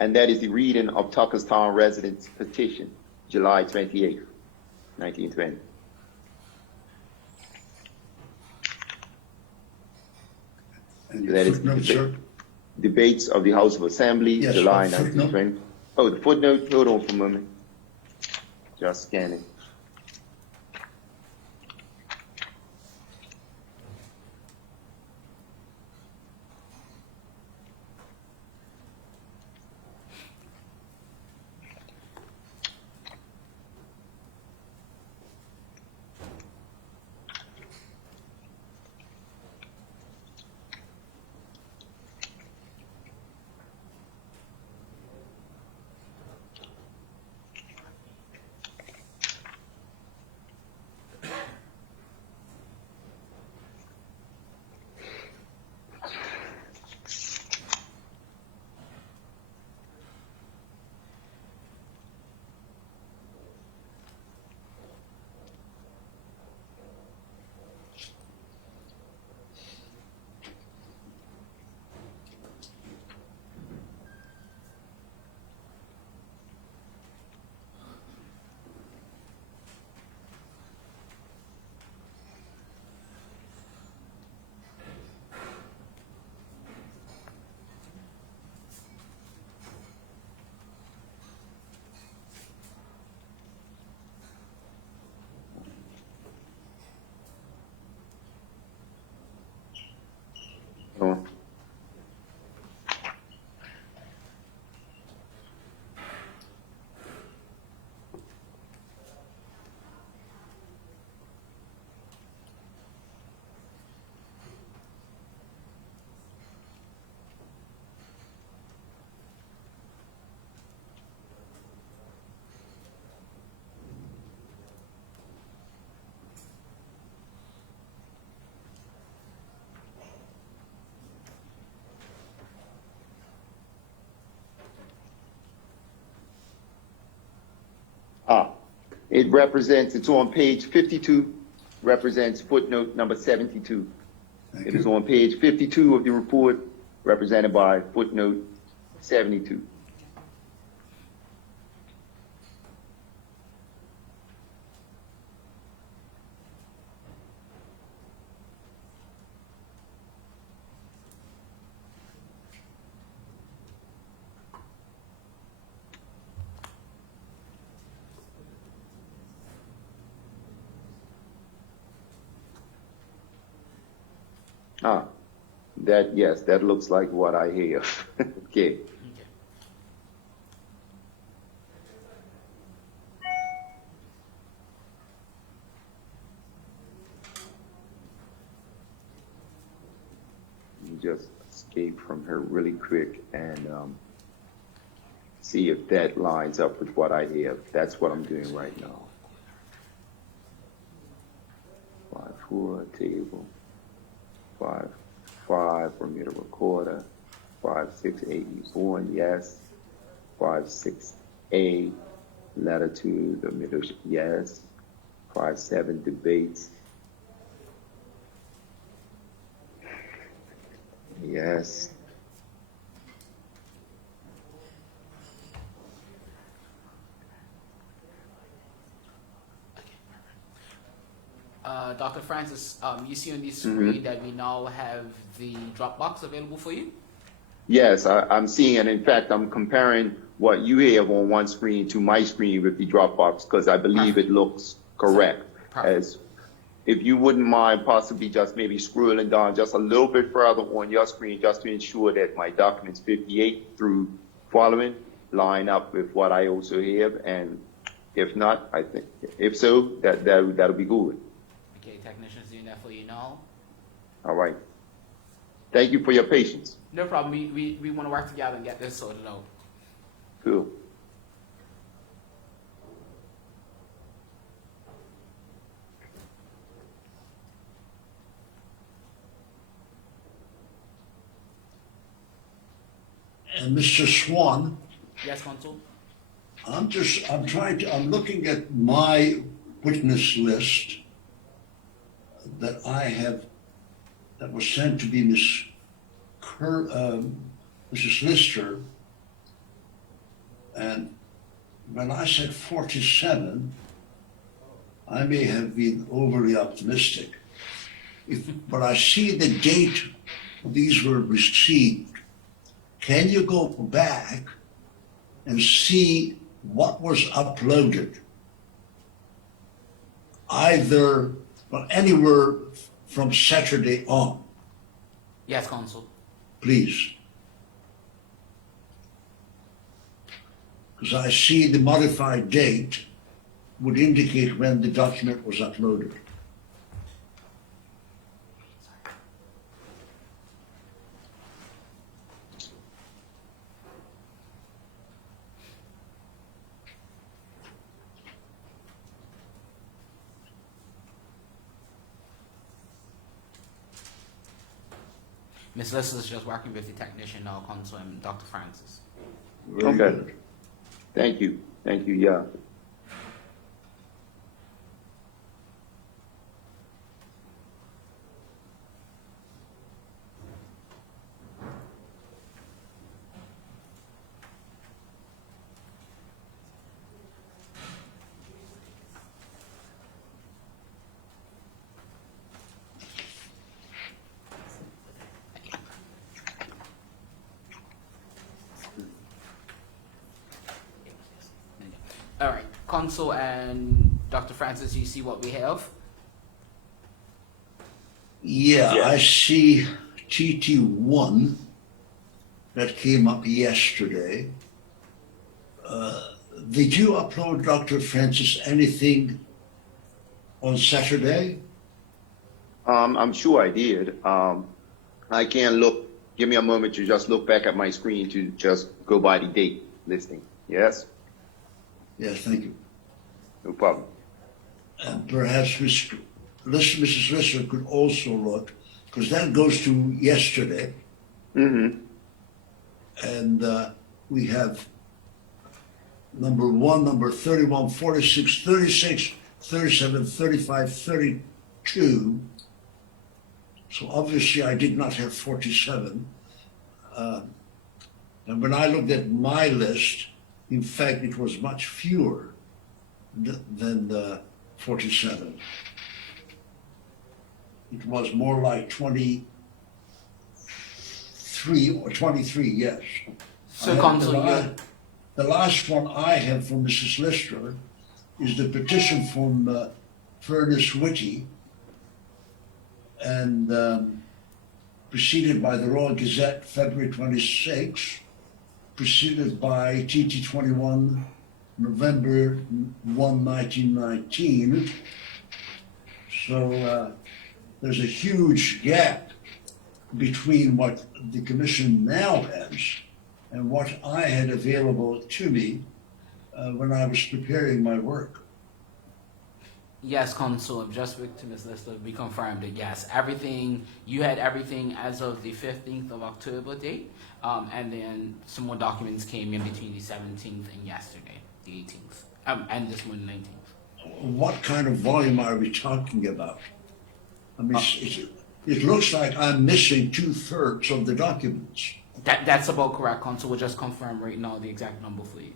And that is the reading of Tuckerstown residents' petition, July 28th, 1920. And That your is footnote, sir? Debates of the House of Assembly, Yes, July what footnote? 1920. Oh, the footnote, hold on for a moment. Just scanning. It represents, it's on page 52, represents footnote number 72. Thank It you. is on page 52 of the report, represented by footnote 72. Ah, that, yes, that looks like what I have. Okay. Okay. Let me just escape from her really quick and see if that lines up with what I have. That's what I'm doing right now. 5-4 table, 5-5 Bermuda recorder, 5-6 born, yes. 5-6A letter to the middle, yes. 5-7 debates, yes. Dr. Francis, you see on the screen that we now have the Dropbox available for you? Yes, I'm seeing it. In fact, I'm comparing what you have on one screen to my screen with the Dropbox because I believe it looks correct. Perfect. As if you wouldn't mind possibly just maybe scrolling down just a little bit further on your screen just to ensure that my documents 58 through following line up with what I also have. And if not, I think, if so, that'll be good. Okay, technicians doing that for you now. All right. Thank you for your patience. No problem. We want to work together and get this sorted out. Cool. And Mr. Swan, Yes, Consul? I'm looking at my witness list that I have, that was sent to be Mrs. Lister. And when I said 47, I may have been overly optimistic. But I see the date these were received. Can you go back and see what was uploaded? Either, well, anywhere from Saturday on, Yes, Consul. please. Because I see the modified date would indicate when the document was uploaded. Ms. Lister is just working with the technician now, Consul, and Dr. Francis. Very Okay. good. Thank you. Thank you. Yeah. All right, Consul and Dr. Francis, you see what we have? Yeah, I see TT1 that came up yesterday. Did you upload, Dr. Francis, anything on Saturday? I'm sure I did. I can look, give me a moment to just look back at my screen to just go by the date listing. Yes? Yes, thank you. No problem. And perhaps Mrs. Lister could also look, because that goes to yesterday. Mm-hmm. And we have number 1, number 31, 46, 36, 37, 35, 32. So obviously I did not have 47. And when I looked at my list, in fact, it was much fewer than the 47. It was more like 23 or 23, yes. So, Council, The last one I have from Mrs. Lister is the petition from Furnace Whitty, and preceded by the Royal Gazette, February 26, preceded by TT 21, November 1, 1919. So there's a huge gap between what the Commission now has and what I had available to me when I was preparing my work. yes, Council, just to Ms. Lister, we confirmed it. Yes, everything, you had everything as of the 15th of October date, and then some more documents came in between the 17th and yesterday, the 18th, and this one, 19th. What kind of volume are we talking about? I mean, it looks like I'm missing 2/3 of the documents. That's about correct, Council. We'll just confirm right now the exact number for you.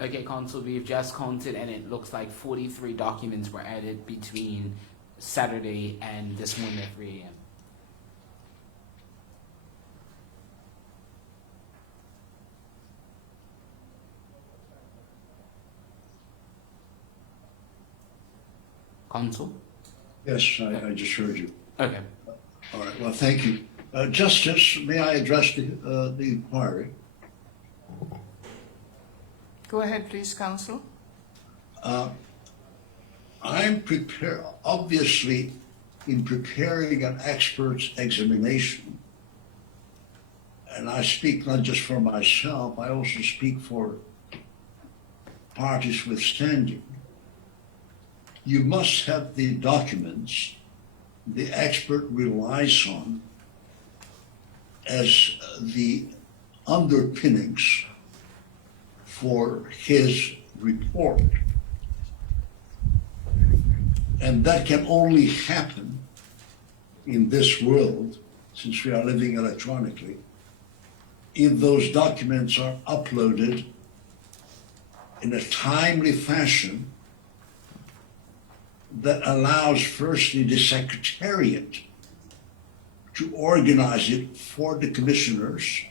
Okay, Council, we've just counted, and it looks like 43 documents were added between Saturday and this morning at 3 a.m. Council? Yes, I just heard you. Okay. All right, well, thank you. Justice, may I address the inquiry? Go ahead, please, Counsel. I'm prepared, obviously, in preparing an expert's examination, and I speak not just for myself, I also speak for parties with standing. You must have the documents the expert relies on as the underpinnings for his report. And that can only happen in this world, since we are living electronically, if those documents are uploaded in a timely fashion that allows firstly the Secretariat to organize it for the commissioners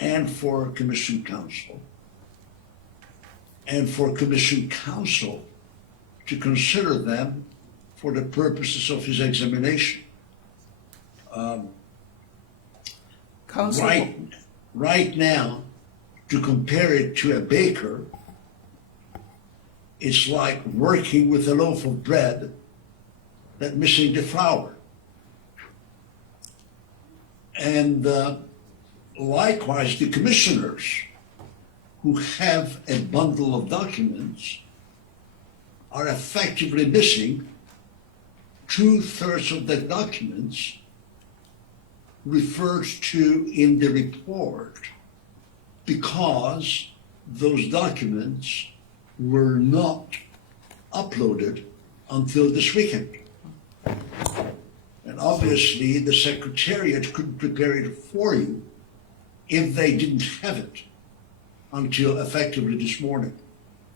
and for Commission Counsel, and for Commission Counsel to consider them for the purposes of his examination. Counsel, Right now, to compare it to a baker, it's like working with a loaf of bread that's missing the flour. And likewise, the commissioners who have a bundle of documents are effectively missing 2/3 of the documents referred to in the report, because those documents were not uploaded until this weekend. And obviously the Secretariat couldn't prepare it for you if they didn't have it until effectively this morning.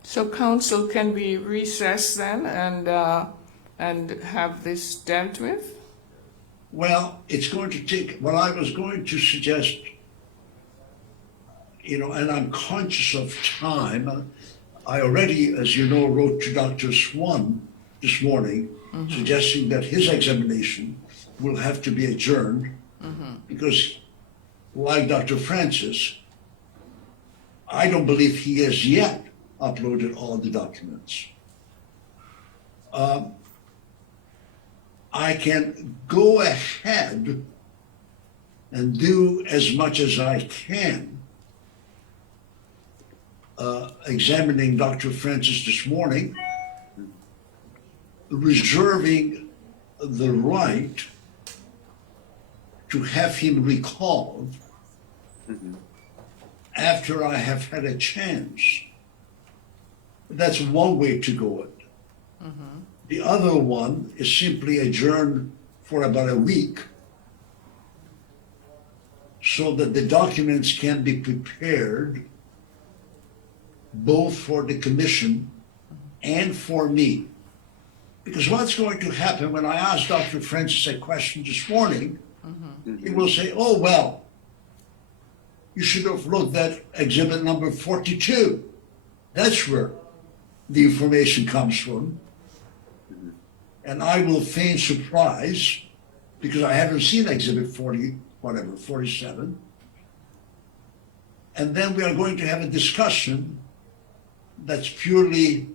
so Counsel, can we recess then and have this dealt with? Well, it's going to take, what I was going to suggest, and I'm conscious of time. I already, as you know, wrote to Dr. Swan this morning, suggesting that his examination will have to be adjourned because, like Dr. Francis, I don't believe he has yet uploaded all the documents. I can go ahead and do as much as I can examining Dr. Francis this morning, reserving the right to have him recalled after I have had a chance. That's one way to go it. The other one is simply adjourn for about a week so that the documents can be prepared both for the commission and for me. Because what's going to happen when I ask Dr. Francis a question this morning, he will say, oh, well, you should have looked at exhibit number 42. That's where the information comes from. And I will feign surprise because I haven't seen exhibit 47. And then we are going to have a discussion that's purely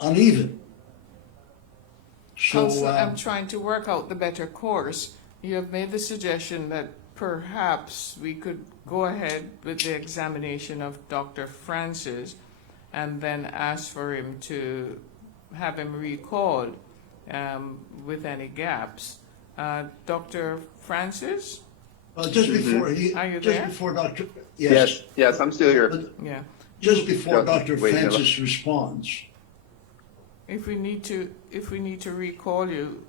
uneven. So Counselor, I'm trying to work out the better course. You have made the suggestion that perhaps we could go ahead with the examination of Dr. Francis and then ask for him to have him recalled with any gaps. Dr. Francis? just before Are you just there? before Dr. Yes, I'm still here. But Yeah. just before Yeah, Dr. wait, hello. Francis responds, If we need to recall you,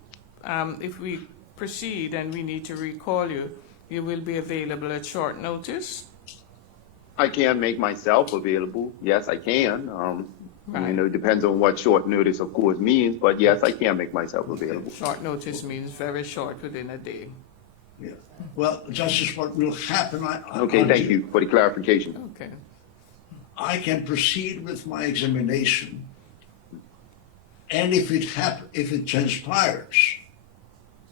if we proceed and we need to recall you, you will be available at short notice? I can make myself available. Yes, I can. Right. It depends on what short notice, of course, means, but yes, I can make myself available. Short notice means very short, within a day. yeah. Well, Justice, what will happen, Okay, thank you for the clarification. Okay. I can proceed with my examination, and if it transpires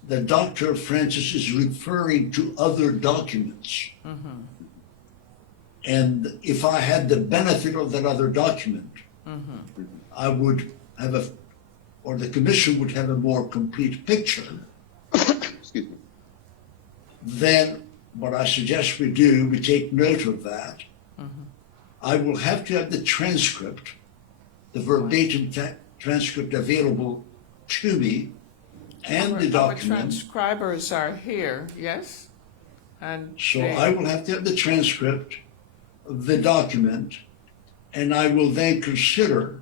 that Dr. Francis is referring to other documents, and if I had the benefit of that other document, I would have or the commission would have a more complete picture. Excuse me. Then what I suggest we do, we take note of that. I will have to have the transcript, the verbatim transcript available to me, and the Our document. transcribers are here, yes? And So they- I will have to have the transcript, the document, and I will then consider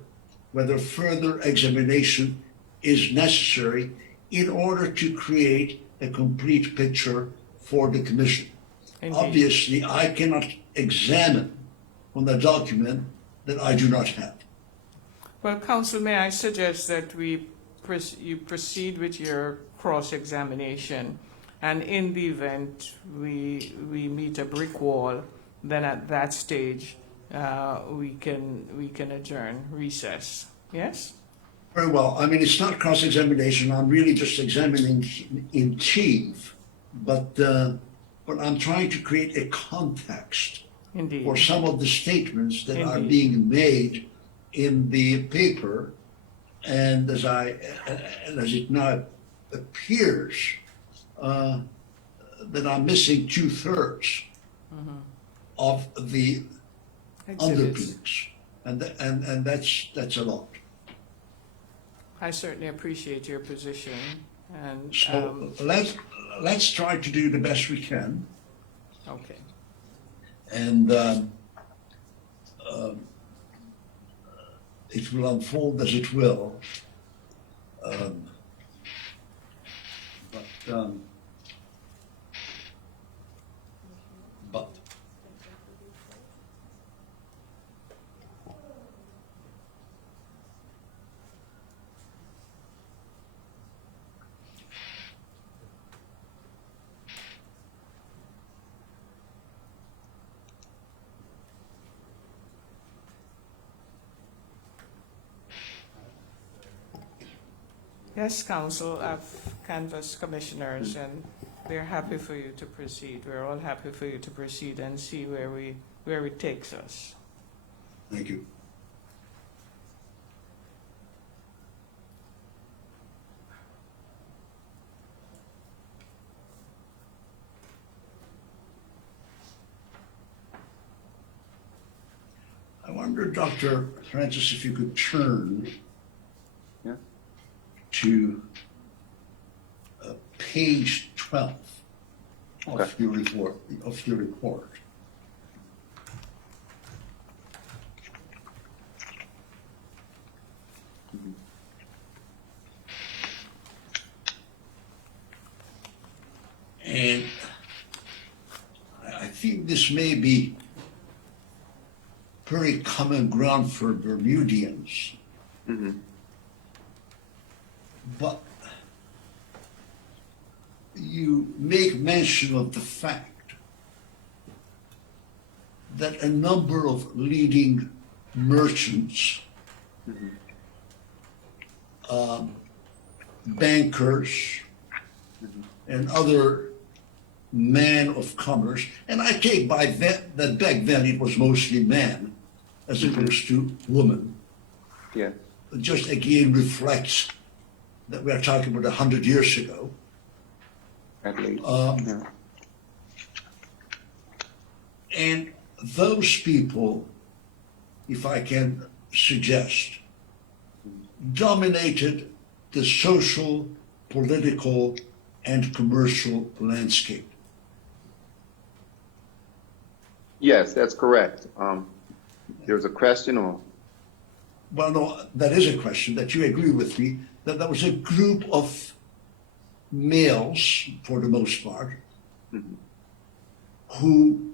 whether further examination is necessary in order to create a complete picture for the commission. Indeed. Obviously, I cannot examine on the document that I do not have. Well, Counsel, may I suggest that you proceed with your cross-examination, and in the event we meet a brick wall, then at that stage we can adjourn, recess. Yes? Very well. I mean, it's not cross-examination. I'm really just examining in chief, but I'm trying to create a context Indeed. for some of the statements that are Indeed. being made in the paper, and as it now appears that I'm missing 2/3 of the Exhibits. underpinnings, and that's a lot. I certainly appreciate your position, and So let's try to do the best we can, okay. and it will unfold as it will. But Yes, Council, I've canvassed commissioners, and we're happy for you to proceed. We're all happy for you to proceed and see where it takes us. Thank you. I wonder, Dr. Francis, if you could turn Yeah. to page 12 Okay. of your report. And I think this may be very common ground for Bermudians. But you make mention of the fact that a number of leading merchants, bankers, and other men of commerce, and I take by that back then it was mostly men as opposed to women, Yeah. just again reflects that we are talking about 100 years ago. At least. Um, And those people, if I can suggest, dominated the social, political, and commercial landscape. Yes, that's correct. There's a question, or Well, no, that is a question that you agree with me, that there was a group of males, for the most part, who,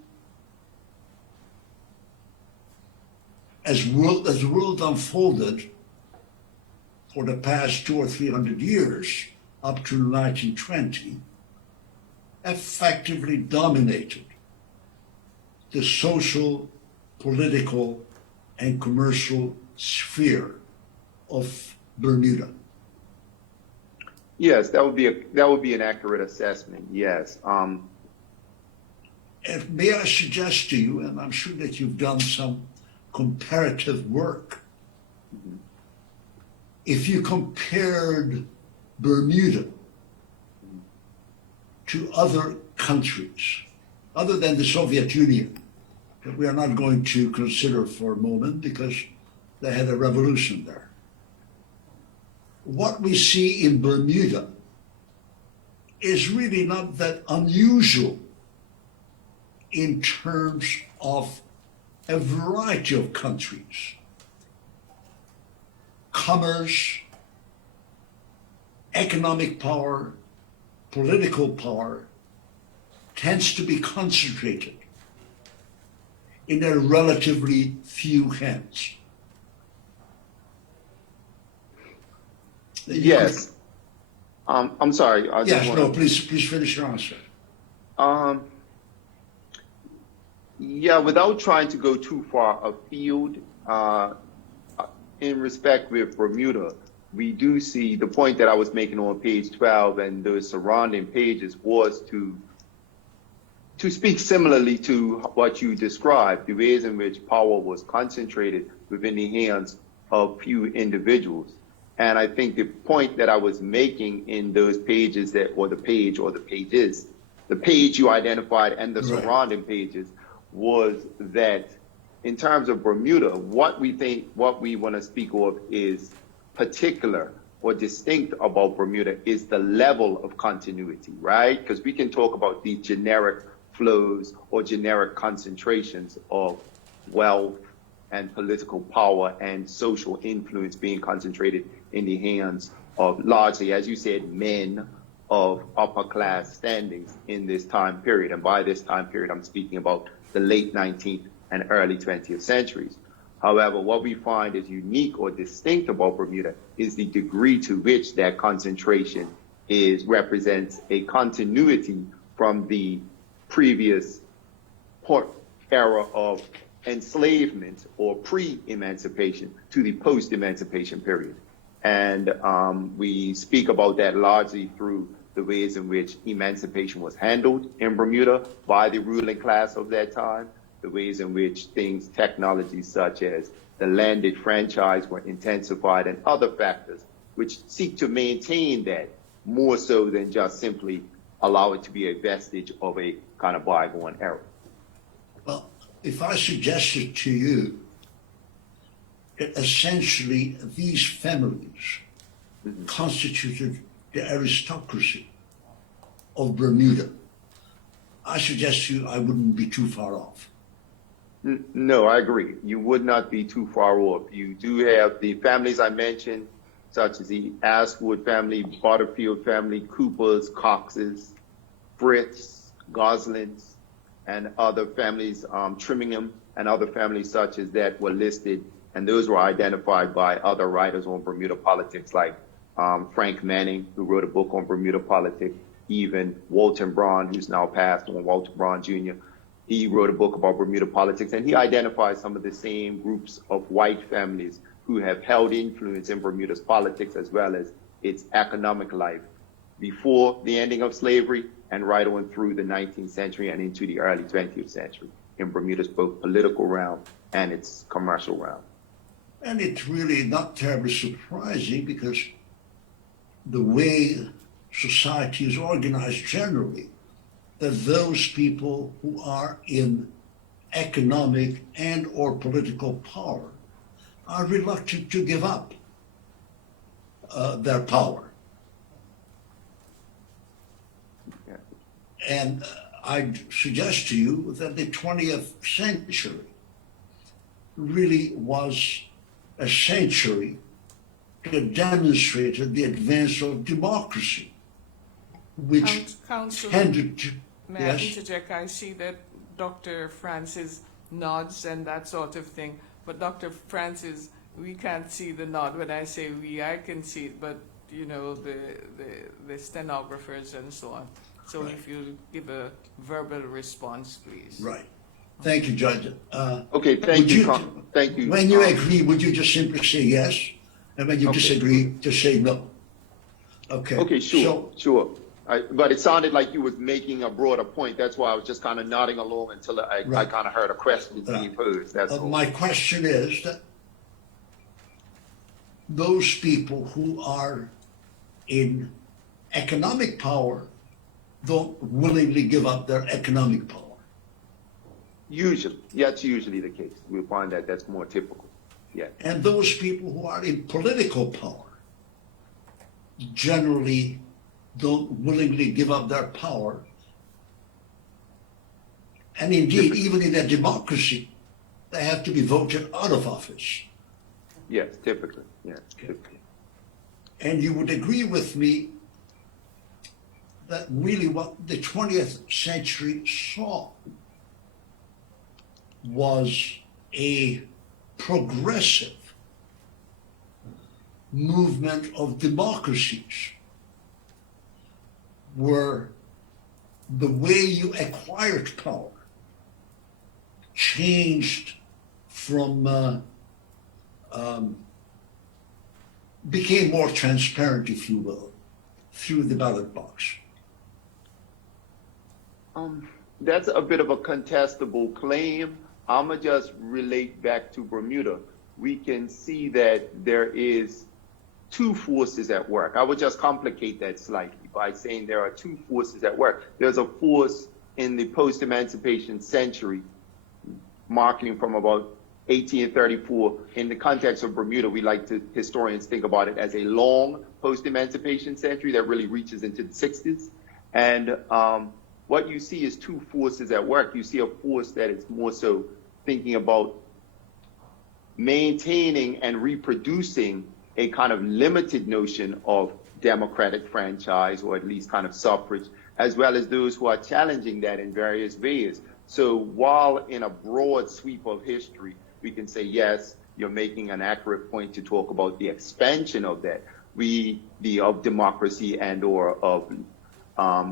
as the world unfolded for the past 200 or 300 years, up to 1920, effectively dominated the social, political, and commercial sphere of Bermuda. yes, that would be an accurate assessment. Yes. And may I suggest to you, and I'm sure that you've done some comparative work, if you compared Bermuda to other countries, other than the Soviet Union, that we are not going to consider for a moment because they had a revolution there. What we see in Bermuda is really not that unusual in terms of a variety of countries. Commerce, economic power, political power tends to be concentrated in a relatively few hands. Yes. I'm sorry. I just Yes, wanna- no, please finish your answer. Yeah, without trying to go too far afield, in respect with Bermuda, we do see the point that I was making on page 12 and those surrounding pages was to speak similarly to what you described, the ways in which power was concentrated within the hands of few individuals. And I think the point that I was making in those pages the page you identified and the Right. surrounding pages was that in terms of Bermuda, what we want to speak of is particular or distinct about Bermuda is the level of continuity, right? Because we can talk about the generic flows or generic concentrations of wealth and political power and social influence being concentrated in the hands of largely, as you said, men of upper class standings in this time period. And by this time period, I'm speaking about the late 19th and early 20th centuries. However, what we find is unique or distinct about Bermuda is the degree to which that concentration represents a continuity from the previous era of enslavement or pre-emancipation to the post-emancipation period. And we speak about that largely through the ways in which emancipation was handled in Bermuda by the ruling class of that time, the ways in which technologies such as the landed franchise were intensified, and other factors which seek to maintain that more so than just simply allow it to be a vestige of a kind of bygone era. Well, if I suggested to you that essentially these families constituted the aristocracy of Bermuda, I suggest to you I wouldn't be too far off. No, I agree. You would not be too far off. You do have the families I mentioned, such as the Aswood family, Butterfield family, Coopers, Coxes, Fritz, Goslins, and other families, Trimmingham, and other families such as that were listed, and those were identified by other writers on Bermuda politics, like Frank Manning, who wrote a book on Bermuda politics, even Walton Braun, who's now passed on, Walter Braun Jr., he wrote a book about Bermuda politics, and he identified some of the same groups of white families who have held influence in Bermuda's politics as well as its economic life before the ending of slavery and right on through the 19th century and into the early 20th century in Bermuda's both political realm and its commercial realm. And it's really not terribly surprising because the way society is organized generally, that those people who are in economic and or political power are reluctant to give up their power. Yeah. And I'd suggest to you that the 20th century really was a century that demonstrated the advance of democracy, which Council, tended to, may I yes, interject? I see that Dr. Francis nods and that sort of thing, but Dr. Francis, we can't see the nod. When I say we, I can see it, but you know, the stenographers and so on. So Right. if you give a verbal response, please. right. Thank you, Judge. Okay, Would thank you. you- Thank you. When you agree, would you just simply say yes? And when you Okay. disagree, just say no? Okay. Okay, sure, So, sure. But it sounded like you was making a broader point. That's why I was just kind of nodding along until I Right. kind of heard a question being posed. That's all. my question is that those people who are in economic power don't willingly give up their economic power. Usually, yeah, it's usually the case. We'll find that that's more typical. Yeah. And those people who are in political power generally don't willingly give up their power. And indeed, even in a democracy, they have to be voted out of office. Yes, typically. Yeah, typically. And you would agree with me that really what the 20th century saw was a progressive movement of democracies where the way you acquired power changed from became more transparent, if you will, through the ballot box. That's a bit of a contestable claim. I'ma just relate back to Bermuda. We can see that there is two forces at work. I would just complicate that slightly by saying there are two forces at work. There's a force in the post-emancipation century, marking from about 1834. In the context of Bermuda, we like to, historians think about it as a long post-emancipation century that really reaches into the 60s. And what you see is two forces at work. You see a force that is more so thinking about maintaining and reproducing a kind of limited notion of democratic franchise, or at least kind of suffrage, as well as those who are challenging that in various ways. So while in a broad sweep of history, we can say, yes, you're making an accurate point to talk about the expansion of that, of democracy and or of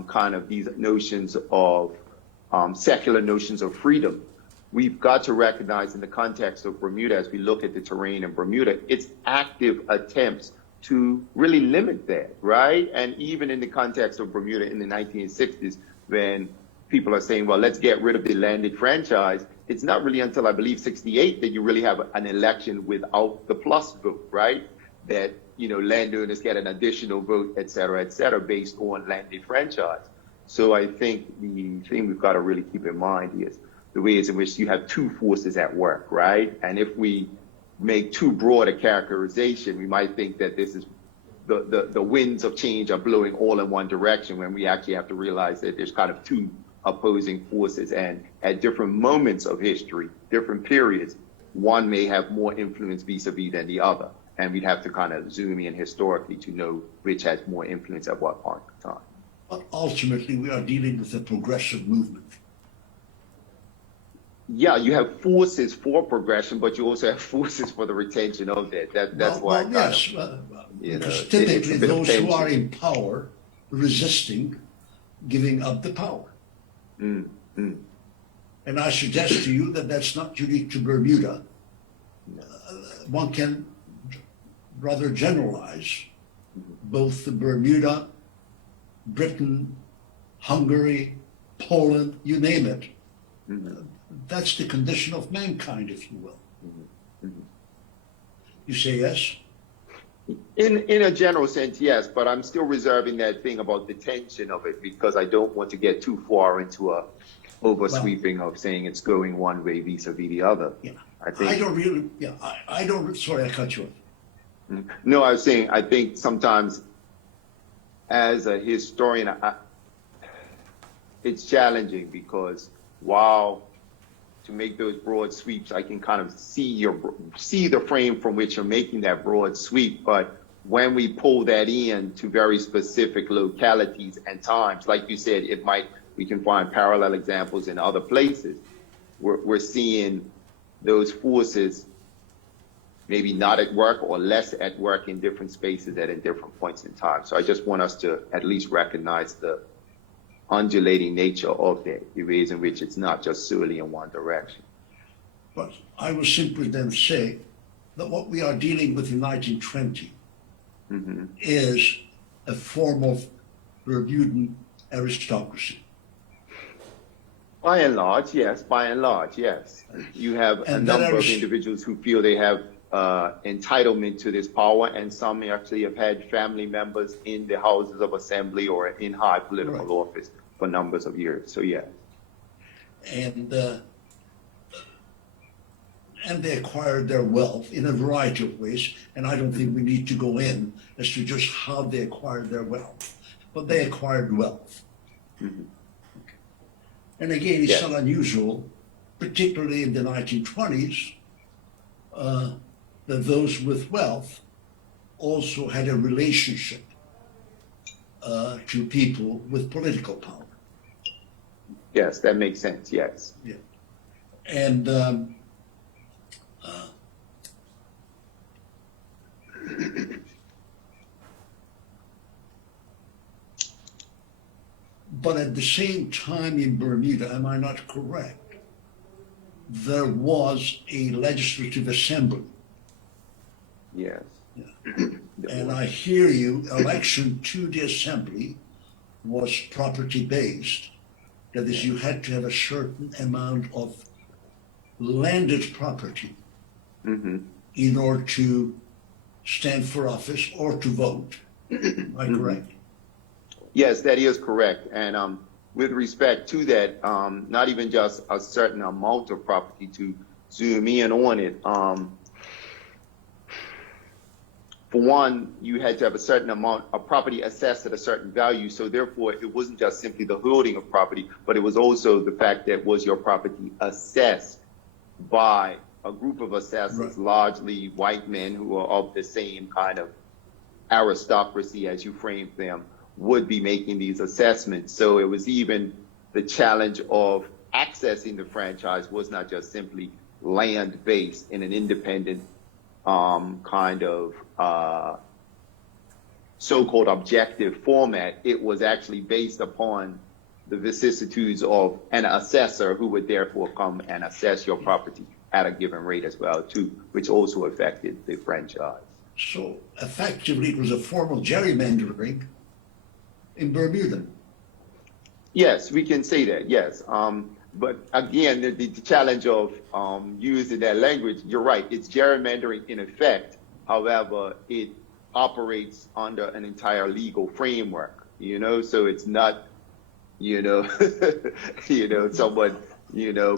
kind of these notions of secular notions of freedom. We've got to recognize in the context of Bermuda, as we look at the terrain in Bermuda, its active attempts to really limit that, right? And even in the context of Bermuda in the 1960s, when people are saying, well, let's get rid of the landed franchise, it's not really until I believe 68 that you really have an election without the plus vote, right? That, landowners get an additional vote, et cetera, based on landed franchise. So I think the thing we've got to really keep in mind is the ways in which you have two forces at work, right? And if we make too broad a characterization, we might think that this is the winds of change are blowing all in one direction, when we actually have to realize that there's kind of two opposing forces, and at different moments of history, different periods, one may have more influence vis-a-vis than the other. And we'd have to kind of zoom in historically to know which has more influence at what point in time. But ultimately, we are dealing with a progressive movement. Yeah, you have forces for progression, but you also have forces for the retention of that. That's why. Yes, because typically those who are in power resisting giving up the power. And I suggest to you that that's not unique to Bermuda. One can rather generalize both the Bermuda, Britain, Hungary, Poland, you name it. That's the condition of mankind, if you will. You say yes? In a general sense, yes, but I'm still reserving that thing about the tension of it, because I don't want to get too far into a oversweeping of saying it's going one way vis-a-vis the other. Yeah. I think, sorry, I cut you off. No, I was saying, I think sometimes as a historian, it's challenging, because while to make those broad sweeps, I can kind of see the frame from which you're making that broad sweep. But when we pull that in to very specific localities and times, like you said, we can find parallel examples in other places. We're seeing those forces maybe not at work or less at work in different spaces at different points in time. So I just want us to at least recognize the undulating nature of that, the ways in which it's not just solely in one direction. But I will simply then say that what we are dealing with in 1920 is a form of Bermudan aristocracy. By and large, yes. You have a number of individuals who feel they have entitlement to this power, and some actually have had family members in the houses of assembly or in high political office for numbers of years. So, yeah. And they acquired their wealth in a variety of ways, and I don't think we need to go in as to just how they acquired their wealth, but they acquired wealth. And again, it's not unusual, particularly in the 1920s, that those with wealth also had a relationship to people with political power. Yes, that makes sense, yes. Yeah. And but at the same time in Bermuda, am I not correct, there was a legislative assembly. Yes. Yeah. And I hear you, election to the assembly was property-based. That is, you had to have a certain amount of landed property in order to stand for office or to vote. Am I correct? Yes, that is correct. And with respect to that, not even just a certain amount of property, to zoom in on it, for one, you had to have a certain amount of property assessed at a certain value. So therefore, it wasn't just simply the holding of property, but it was also the fact that was your property assessed by a group of assessors, largely white men who are of the same kind of aristocracy as you framed them, would be making these assessments. So it was even the challenge of accessing the franchise was not just simply land-based in an independent kind of so-called objective format. It was actually based upon the vicissitudes of an assessor who would therefore come and assess your property at a given rate as well, too, which also affected the franchise. So effectively, it was a form of gerrymandering in Bermuda. Yes, we can say that, yes. But again, the challenge of using that language, you're right, it's gerrymandering in effect. However, it operates under an entire legal framework, so it's not, someone,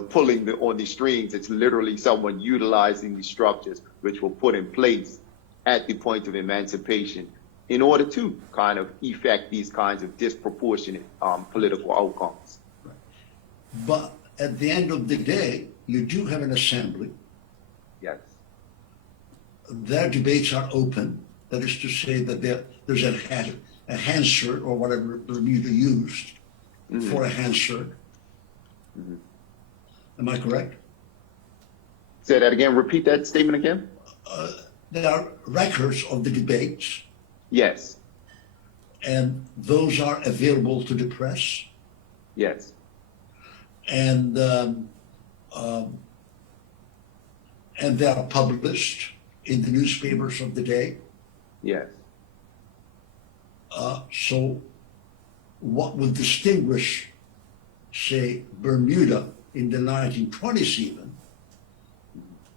pulling on the strings. It's literally someone utilizing the structures which were put in place at the point of emancipation in order to kind of effect these kinds of disproportionate political outcomes. But at the end of the day, you do have an assembly. Yes. Their debates are open. That is to say that there's a Hansard or whatever Bermuda used for a Hansard. Am I correct? Say that again. Repeat that statement again. There are records of the debates, Yes. and those are available to the press. Yes. And they are published in the newspapers of the day. Yes. So what would distinguish, say, Bermuda in the 1920s even,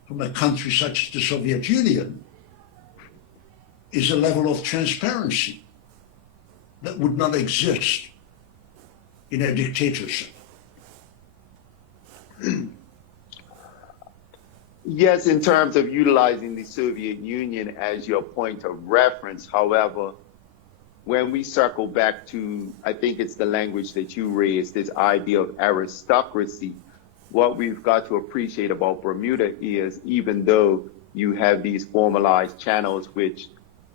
from a country such as the Soviet Union, is a level of transparency that would not exist in a dictatorship. Yes, in terms of utilizing the Soviet Union as your point of reference. However, when we circle back to, I think it's the language that you raised, this idea of aristocracy, what we've got to appreciate about Bermuda is, even though you have these formalized channels which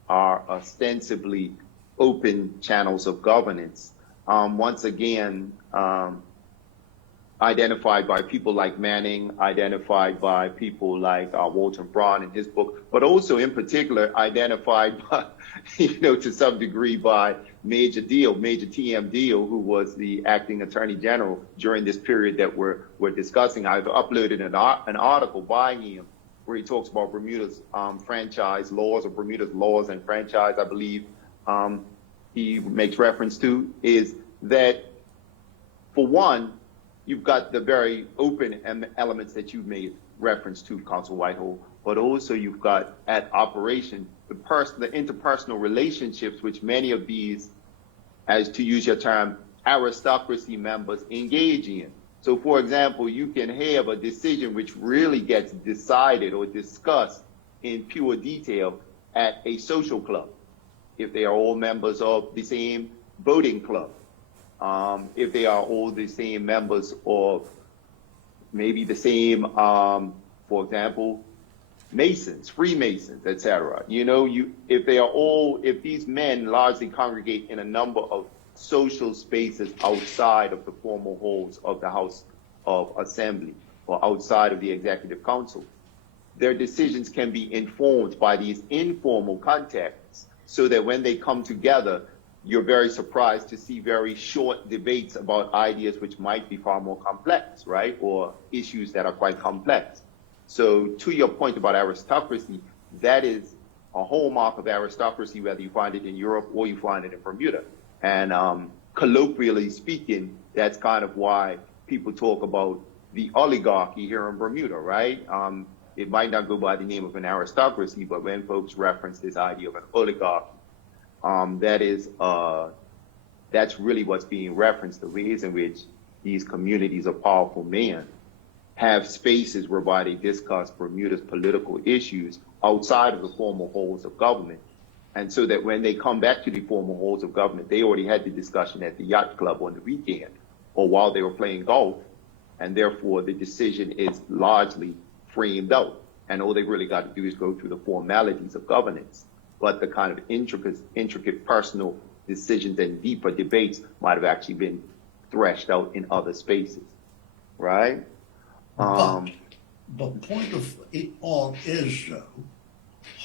are ostensibly open channels of governance, once again, identified by people like Manning, identified by people like Walter Braun in his book, but also in particular identified by, to some degree by Major T.M. Deal, who was the acting attorney general during this period that we're discussing. I've uploaded an article by him where he talks about Bermuda's franchise laws, or Bermuda's laws and franchise, I believe he makes reference to, is that, for one, you've got the very open elements that you've made reference to, Council Whitehall, but also you've got at operation the interpersonal relationships which many of these, as to use your term, aristocracy members engage in. So, for example, you can have a decision which really gets decided or discussed in pure detail at a social club, if they are all members of the same voting club. If they are all the same members of maybe the same, for example, Masons, Freemasons, etc. If these men largely congregate in a number of social spaces outside of the formal halls of the House of Assembly or outside of the Executive Council, their decisions can be informed by these informal contexts, so that when they come together, you're very surprised to see very short debates about ideas which might be far more complex, right? Or issues that are quite complex. So to your point about aristocracy, that is a hallmark of aristocracy, whether you find it in Europe or you find it in Bermuda. And colloquially speaking, that's kind of why people talk about the oligarchy here in Bermuda, right? It might not go by the name of an aristocracy, but when folks reference this idea of an oligarchy, that's really what's being referenced, the ways in which these communities of powerful men have spaces whereby they discuss Bermuda's political issues outside of the formal halls of government. And so that when they come back to the formal halls of government, they already had the discussion at the yacht club on the weekend or while they were playing golf. And therefore, the decision is largely framed out. And all they really got to do is go through the formalities of governance. But the kind of intricate personal decisions and deeper debates might have actually been threshed out in other spaces, right? But the point of it all is, though,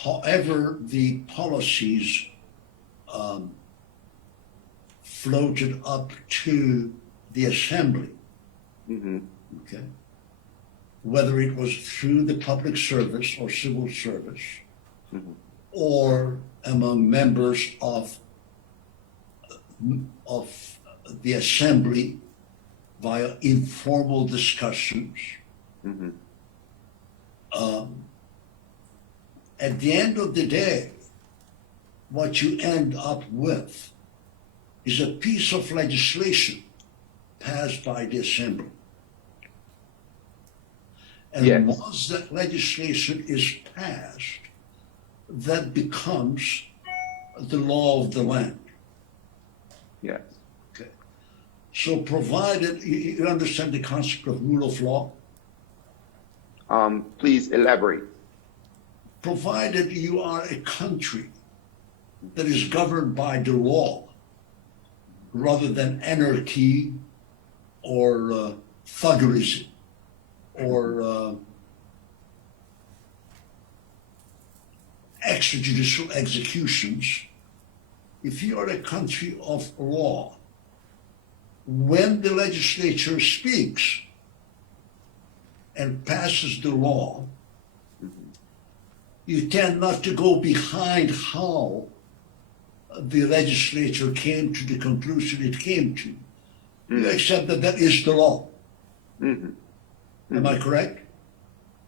however the policies floated up to the assembly, okay, whether it was through the public service or civil service, or among members of the assembly via informal discussions. Mm-hmm. At the end of the day, what you end up with is a piece of legislation passed by the assembly. And Yes. once that legislation is passed, that becomes the law of the land. Yes. Okay. So provided you understand the concept of rule of law, Please elaborate. provided you are a country that is governed by the law rather than anarchy or thuggerism or extrajudicial executions, if you are a country of law, when the legislature speaks and passes the law, you tend not to go behind how the legislature came to the conclusion it came to. You accept that that is the law. Am I correct?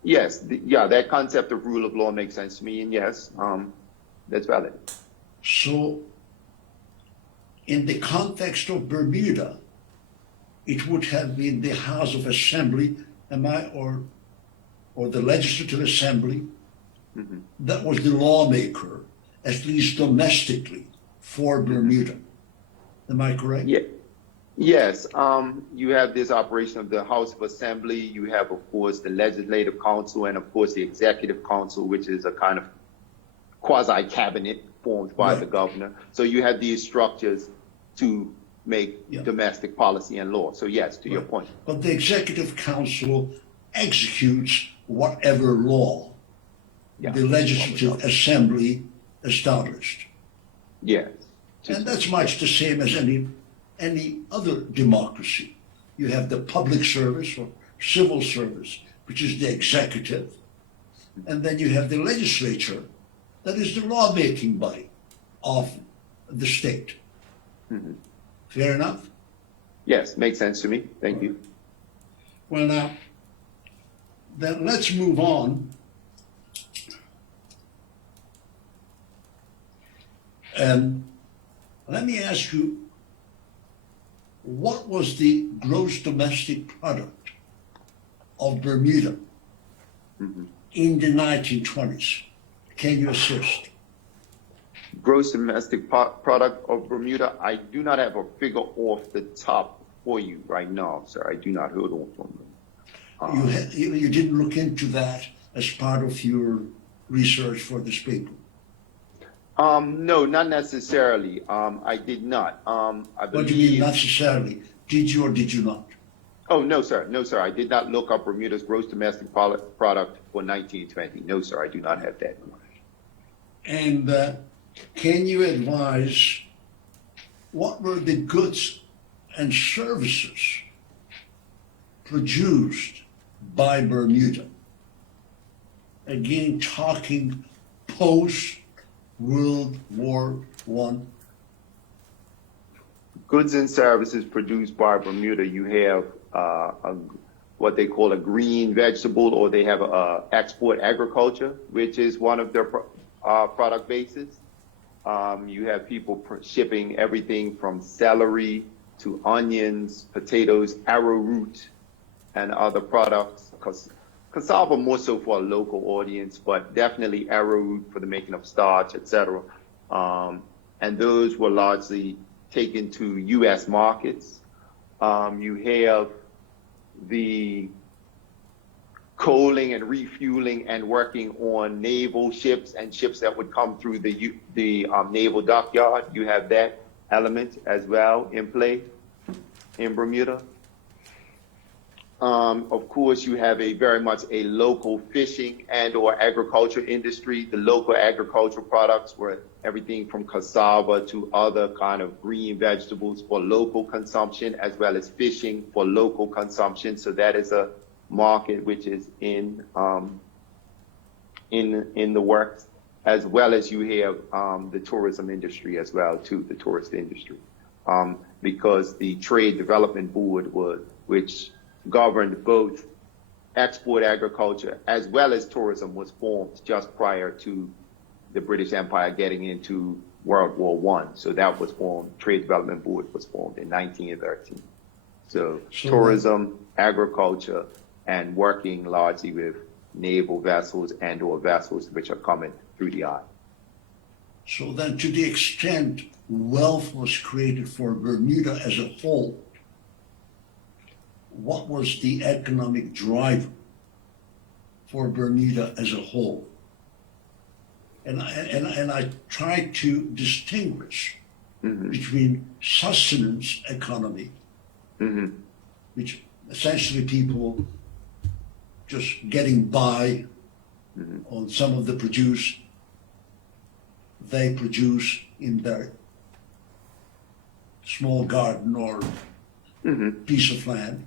Yes, that concept of rule of law makes sense to me, and yes, that's valid. So, in the context of Bermuda, it would have been the House of Assembly, or the Legislative Assembly, that was the lawmaker, at least domestically, for Bermuda. Am I correct? Yeah. Yes, you have this operation of the House of Assembly. You have, of course, the Legislative Council, and of course the Executive Council, which is a kind of quasi-cabinet formed by the governor. So you have these structures to make domestic policy and law. So yes, to your point. But the Executive Council executes whatever law the Legislative Assembly established. Yes. And that's much the same as any other democracy. You have the public service or civil service, which is the executive, and then you have the legislature, that is the lawmaking body of the state. Fair enough? Yes, makes sense to me. Thank you. Well, now, then let's move on. And let me ask you, what was the gross domestic product of Bermuda in the 1920s? Can you assist? Gross domestic product of Bermuda, I do not have a figure off the top for you right now, sir. I do not hold on from them. You didn't look into that as part of your research for this paper? No, not necessarily. I did not. I believe. What do you mean, not necessarily? Did you or did you not? Oh, no, sir. No, sir. I did not look up Bermuda's gross domestic product for 1920. No, sir. I do not have that. And can you advise what were the goods and services produced by Bermuda? Again, talking post-World War I. Goods and services produced by Bermuda, you have what they call a green vegetable, or they have export agriculture, which is one of their product bases. You have people shipping everything from celery to onions, potatoes, arrowroot, and other products. Cassava more so for a local audience, but definitely arrowroot for the making of starch, etc. And those were largely taken to U.S. markets. You have the coaling and refueling and working on naval ships and ships that would come through the naval dockyard. You have that element as well in play in Bermuda. Of course, you have very much a local fishing and or agriculture industry. The local agricultural products were everything from cassava to other kind of green vegetables for local consumption, as well as fishing for local consumption. So that is a market which is in the works. as well as you have the tourism industry as well too, the tourist industry, because the Trade Development Board which governed both export agriculture as well as tourism was formed just prior to the British Empire getting into World War One. So that was formed. Trade Development Board was formed in 1913. So tourism, agriculture, and working largely with naval vessels and or vessels which are coming through the eye. So then, to the extent wealth was created for Bermuda as a whole, what was the economic driver for Bermuda as a whole? And I try to distinguish between sustenance economy, which essentially people just getting by on some of the produce they produce in their small garden or piece of land,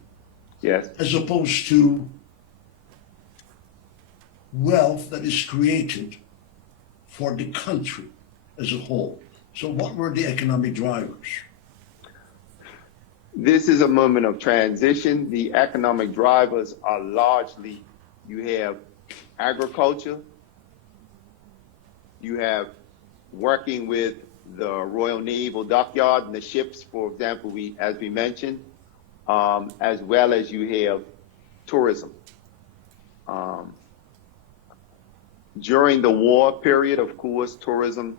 Yes. as opposed to wealth that is created for the country as a whole. So what were the economic drivers? This is a moment of transition. The economic drivers are largely, you have agriculture, you have working with the Royal Naval Dockyard and the ships, for example, as we mentioned, as well as you have tourism. During the war period, of course, tourism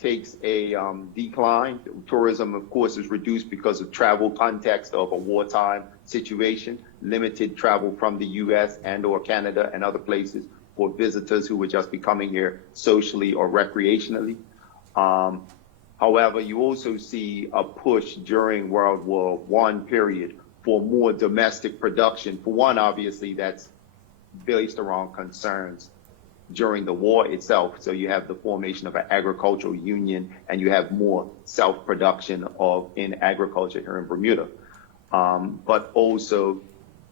takes a decline. Tourism, of course, is reduced because of travel context of a wartime situation, limited travel from the U.S. and or Canada and other places for visitors who were just be coming here socially or recreationally. However, you also see a push during World War I period for more domestic production. For one, obviously, that's based around concerns during the war itself. So you have the formation of an agricultural union and you have more self-production in agriculture here in Bermuda. But also,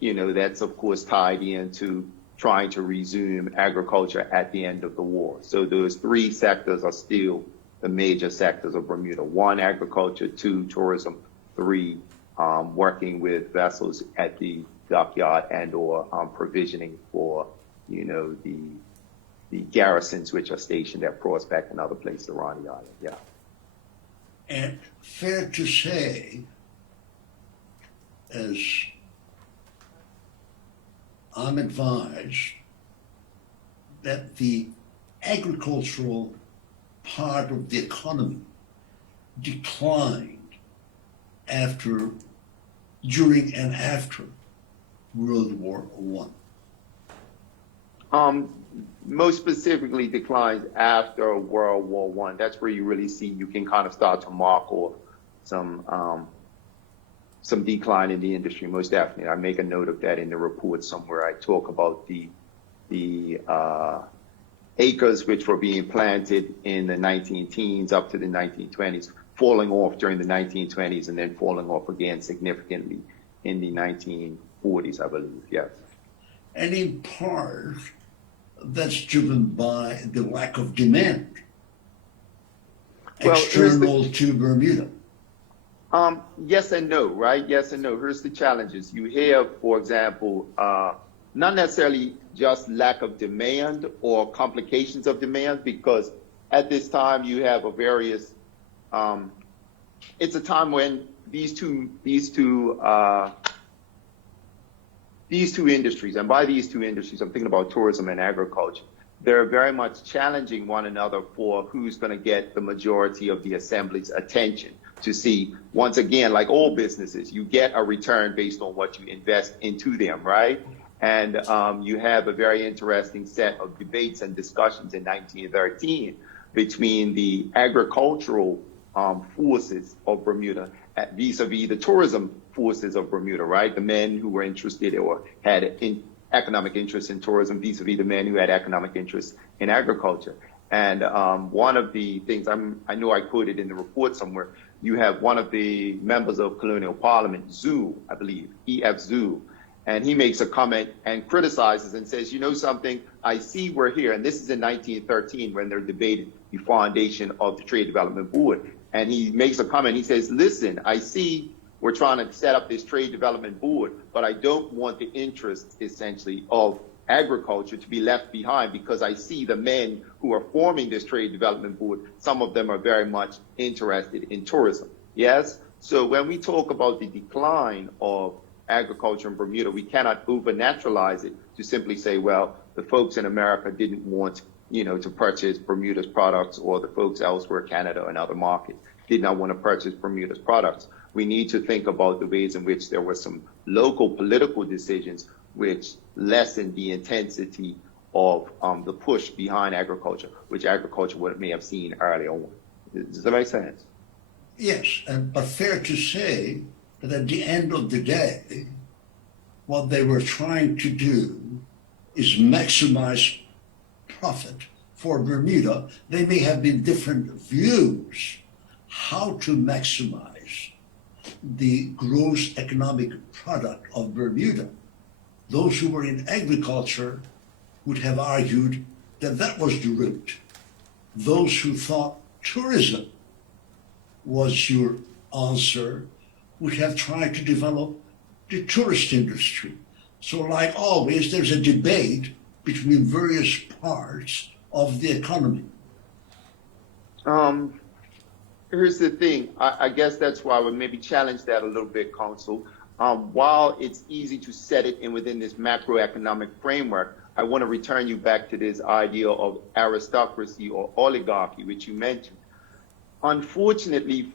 that's of course tied into trying to resume agriculture at the end of the war. So those three sectors are still the major sectors of Bermuda. One, agriculture; two, tourism; three, working with vessels at the dockyard and or provisioning for, the garrisons which are stationed at Prospect and other places around the island. Yeah. And fair to say, as I'm advised, that the agricultural part of the economy declined during and after World War I. Most specifically declines after World War I. That's where you really see you can kind of start to mark or some decline in the industry. Most definitely, I make a note of that in the report somewhere. I talk about the acres which were being planted in the 19-teens up to the 1920s, falling off during the 1920s and then falling off again significantly in the 1940s, I believe. Yes. And in part, that's driven by the lack of demand external to Bermuda. Yes and no, right? Yes and no. Here's the challenges. You have, for example, not necessarily just lack of demand or complications of demand, because at this time you have it's a time when these two industries, and by these two industries, I'm thinking about tourism and agriculture, they're very much challenging one another for who's going to get the majority of the assembly's attention to see, once again, like all businesses, you get a return based on what you invest into them, right? And you have a very interesting set of debates and discussions in 1913 between the agricultural forces of Bermuda vis-a-vis the tourism forces of Bermuda, right? The men who were interested or had economic interest in tourism vis-a-vis the men who had economic interest in agriculture. And one of the things I know I quoted in the report somewhere, you have one of the members of colonial parliament, Zhu, I believe, E.F. Zhu, And he makes a comment and criticizes and says, you know something, I see we're here. And this is in 1913 when they're debating the foundation of the Trade Development Board. And he makes a comment, he says, listen, I see we're trying to set up this Trade Development Board, but I don't want the interests, essentially, of agriculture to be left behind, because I see the men who are forming this Trade Development Board, some of them are very much interested in tourism. Yes? So when we talk about the decline of agriculture in Bermuda, we cannot overnaturalize it to simply say, well, the folks in America didn't want, to purchase Bermuda's products, or the folks elsewhere, Canada and other markets, did not want to purchase Bermuda's products. We need to think about the ways in which there were some local political decisions which lessened the intensity of the push behind agriculture, which agriculture may have seen early on. Does that make sense? Yes, but fair to say that at the end of the day, what they were trying to do is maximize profit for Bermuda. They may have been different views how to maximize the gross economic product of Bermuda. Those who were in agriculture would have argued that that was the route. Those who thought tourism was your answer would have tried to develop the tourist industry. So like always, there's a debate between various parts of the economy. Here's the thing. I guess that's why I would maybe challenge that a little bit, Counsel. While it's easy to set it in within this macroeconomic framework, I want to return you back to this idea of aristocracy or oligarchy, which you mentioned. Unfortunately,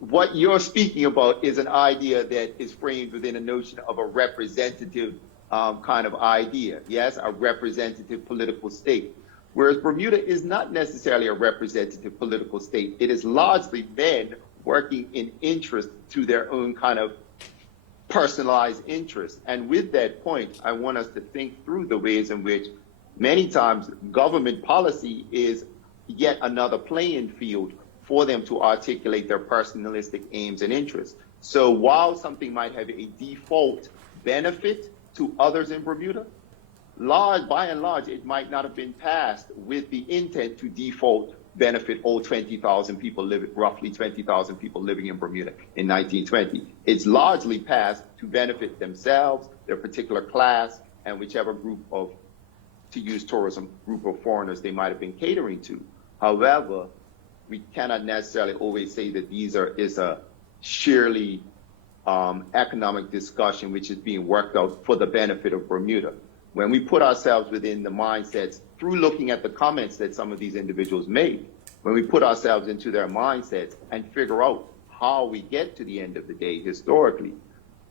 what you're speaking about is an idea that is framed within a notion of a representative kind of idea, yes, a representative political state. Whereas Bermuda is not necessarily a representative political state. It is largely men working in interest to their own kind of personalized interest. And with that point, I want us to think through the ways in which many times government policy is yet another playing field for them to articulate their personalistic aims and interests. So while something might have a default benefit to others in Bermuda, by and large, it might not have been passed with the intent to default benefit all 20,000 people roughly 20,000 people living in Bermuda in 1920. It's largely passed to benefit themselves, their particular class, and whichever group of, to use tourism, group of foreigners they might have been catering to. However, we cannot necessarily always say that is a sheerly economic discussion which is being worked out for the benefit of Bermuda. When we put ourselves within the mindsets through looking at the comments that some of these individuals made, when we put ourselves into their mindsets and figure out how we get to the end of the day historically,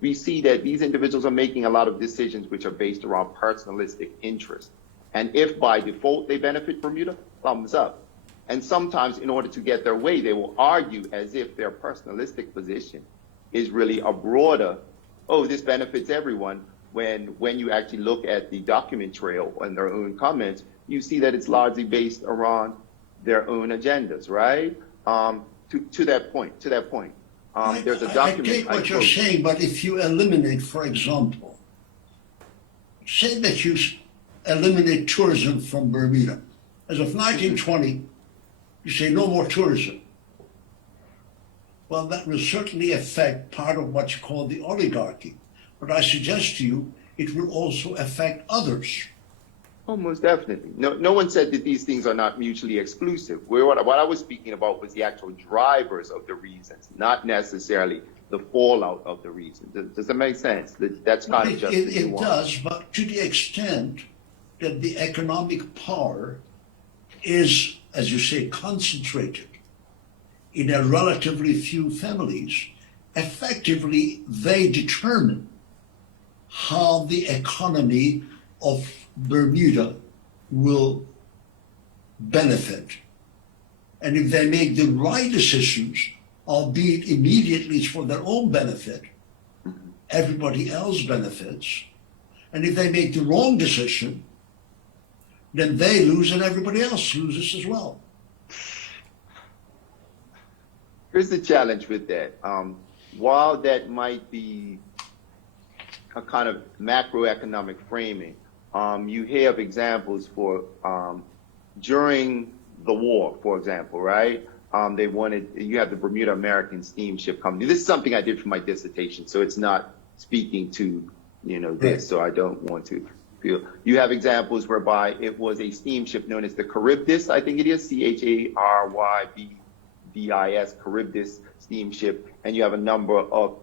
we see that these individuals are making a lot of decisions which are based around personalistic interest. And if by default they benefit Bermuda, thumbs up. And sometimes in order to get their way, they will argue as if their personalistic position is really a broader, oh, this benefits everyone, when you actually look at the document trail and their own comments, you see that it's largely based around their own agendas, right? To that point, there's a document. I take what you're saying, but if you eliminate, for example, say that you eliminate tourism from Bermuda. As of 1920, you say no more tourism. Well, that will certainly affect part of what you call the oligarchy. But I suggest to you, it will also affect others. Oh, most definitely. No one said that these things are not mutually exclusive. What I was speaking about was the actual drivers of the reasons, not necessarily the fallout of the reasons. Does that make sense? That's kind of just it does, but to the extent that the economic power is, as you say, concentrated in a relatively few families, effectively they determine how the economy of Bermuda will benefit. And if they make the right decisions, albeit immediately it's for their own benefit, everybody else benefits. And if they make the wrong decision, then they lose and everybody else loses as well. Here's the challenge with that. While that might be a kind of macroeconomic framing. You have examples for during the war, for example, right? You have the Bermuda American Steamship Company. This is something I did for my dissertation, so it's not speaking to, this, so I don't want to feel. You have examples whereby it was a steamship known as the Charybdis, I think it is, Charybdis, Charybdis steamship, and you have a number of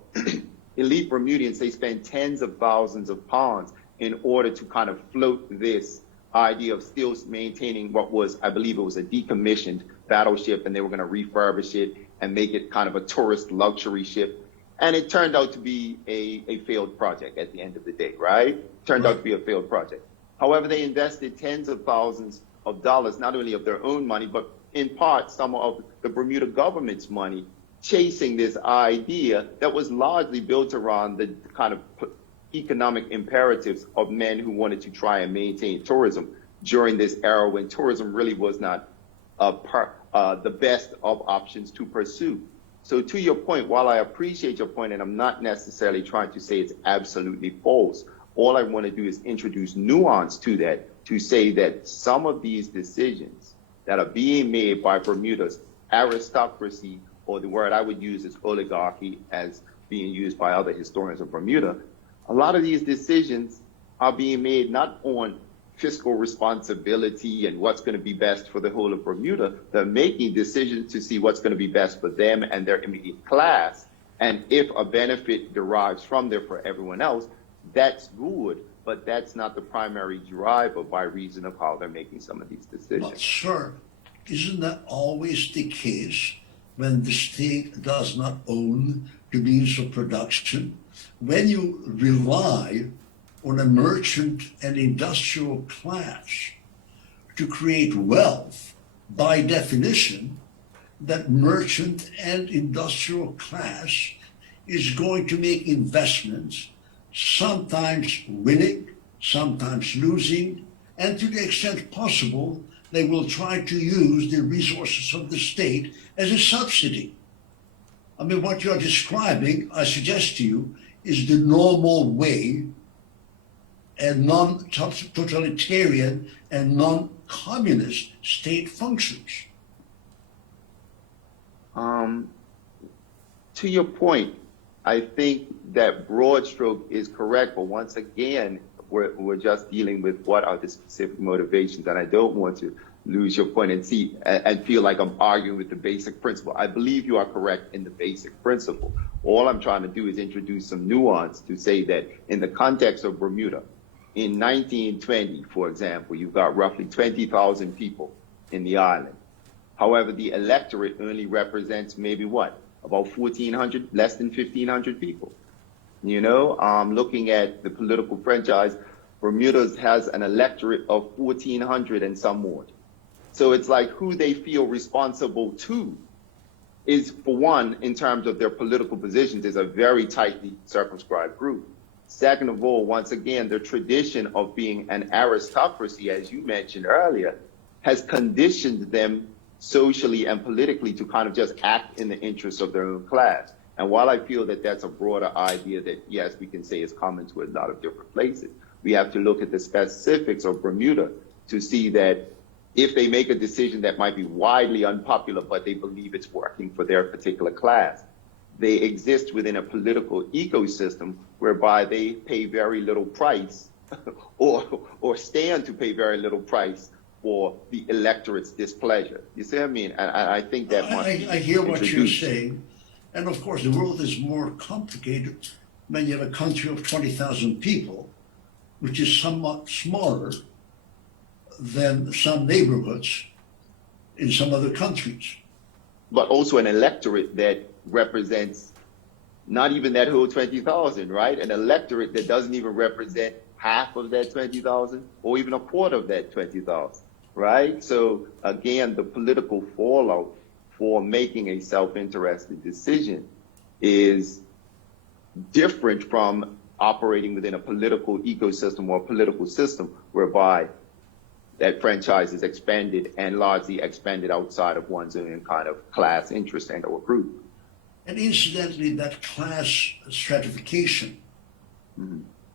elite Bermudians. They spend tens of thousands of pounds in order to kind of float this idea of still maintaining what was, I believe it was a decommissioned battleship, and they were going to refurbish it and make it kind of a tourist luxury ship. And it turned out to be a failed project at the end of the day, right? Turned out to be a failed project. However, they invested tens of thousands of dollars, not only of their own money, but in part some of the Bermuda government's money, chasing this idea that was largely built around the kind of economic imperatives of men who wanted to try and maintain tourism during this era when tourism really was not the best of options to pursue. So to your point, while I appreciate your point, and I'm not necessarily trying to say it's absolutely false, all I want to do is introduce nuance to that, to say that some of these decisions that are being made by Bermuda's aristocracy, or the word I would use is oligarchy, as being used by other historians of Bermuda, a lot of these decisions are being made not on fiscal responsibility and what's going to be best for the whole of Bermuda. They're making decisions to see what's going to be best for them and their immediate class. And if a benefit derives from there for everyone else, that's good, but that's not the primary driver by reason of how they're making some of these decisions. But sir, isn't that always the case when the state does not own the means of production? When you rely on a merchant and industrial class to create wealth, by definition, that merchant and industrial class is going to make investments, sometimes winning, sometimes losing, and to the extent possible, they will try to use the resources of the state as a subsidy. I mean, what you're describing, I suggest to you, is the normal way a non-totalitarian and non-communist state functions. To your point, I think that broad stroke is correct, but once again, we're just dealing with what are the specific motivations, and I don't want to lose your point and feel like I'm arguing with the basic principle. I believe you are correct in the basic principle. All I'm trying to do is introduce some nuance to say that in the context of Bermuda, in 1920, for example, you've got roughly 20,000 people in the island. However, the electorate only represents maybe what? About 1,400, less than 1,500 people. Looking at the political franchise, Bermuda has an electorate of 1,400 and some more. So it's like who they feel responsible to is, for one, in terms of their political positions, is a very tightly circumscribed group. Second of all, once again, the tradition of being an aristocracy, as you mentioned earlier, has conditioned them socially and politically to kind of just act in the interests of their own class. And while I feel that that's a broader idea that, yes, we can say is common to a lot of different places, we have to look at the specifics of Bermuda to see that if they make a decision that might be widely unpopular, but they believe it's working for their particular class, they exist within a political ecosystem whereby they pay very little price or stand to pay very little price for the electorate's displeasure. You see what I mean? And I think that I hear what you're saying. And of course, the world is more complicated when you have a country of 20,000 people, which is somewhat smaller than some neighborhoods in some other countries. But also an electorate that represents not even that whole 20,000, right? An electorate that doesn't even represent half of that 20,000 or even a quarter of that 20,000, right? So again, the political fallout for making a self-interested decision is different from operating within a political ecosystem or a political system whereby that franchise is expanded and largely expanded outside of one's own kind of class interest and or group. And incidentally, that class stratification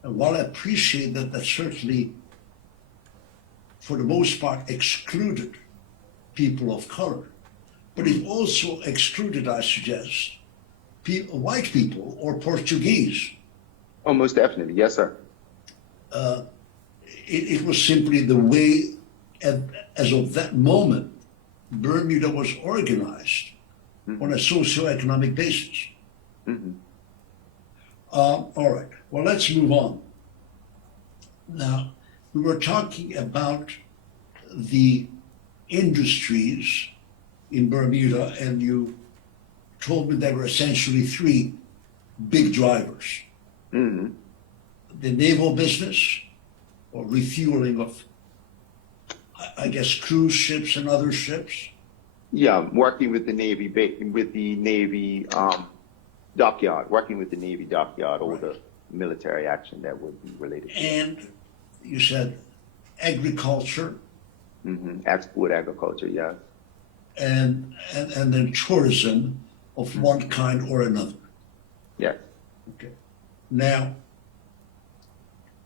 And while I appreciate that that certainly, for the most part, excluded people of color, but it also excluded, I suggest, white people or Portuguese. Oh, most definitely. Yes, sir. It was simply the way, as of that moment, Bermuda was organized on a socioeconomic basis. All right, well, let's move on. Now, we were talking about the industries in Bermuda, and you told me there were essentially three big drivers. The naval business, or refueling of, I guess, cruise ships and other ships. Yeah, working with the Navy, dockyard, working with the Navy dockyard, all the military action that would be related to it. And you said agriculture Export agriculture, yes. and then tourism of one kind or another. Yes. Okay. Now,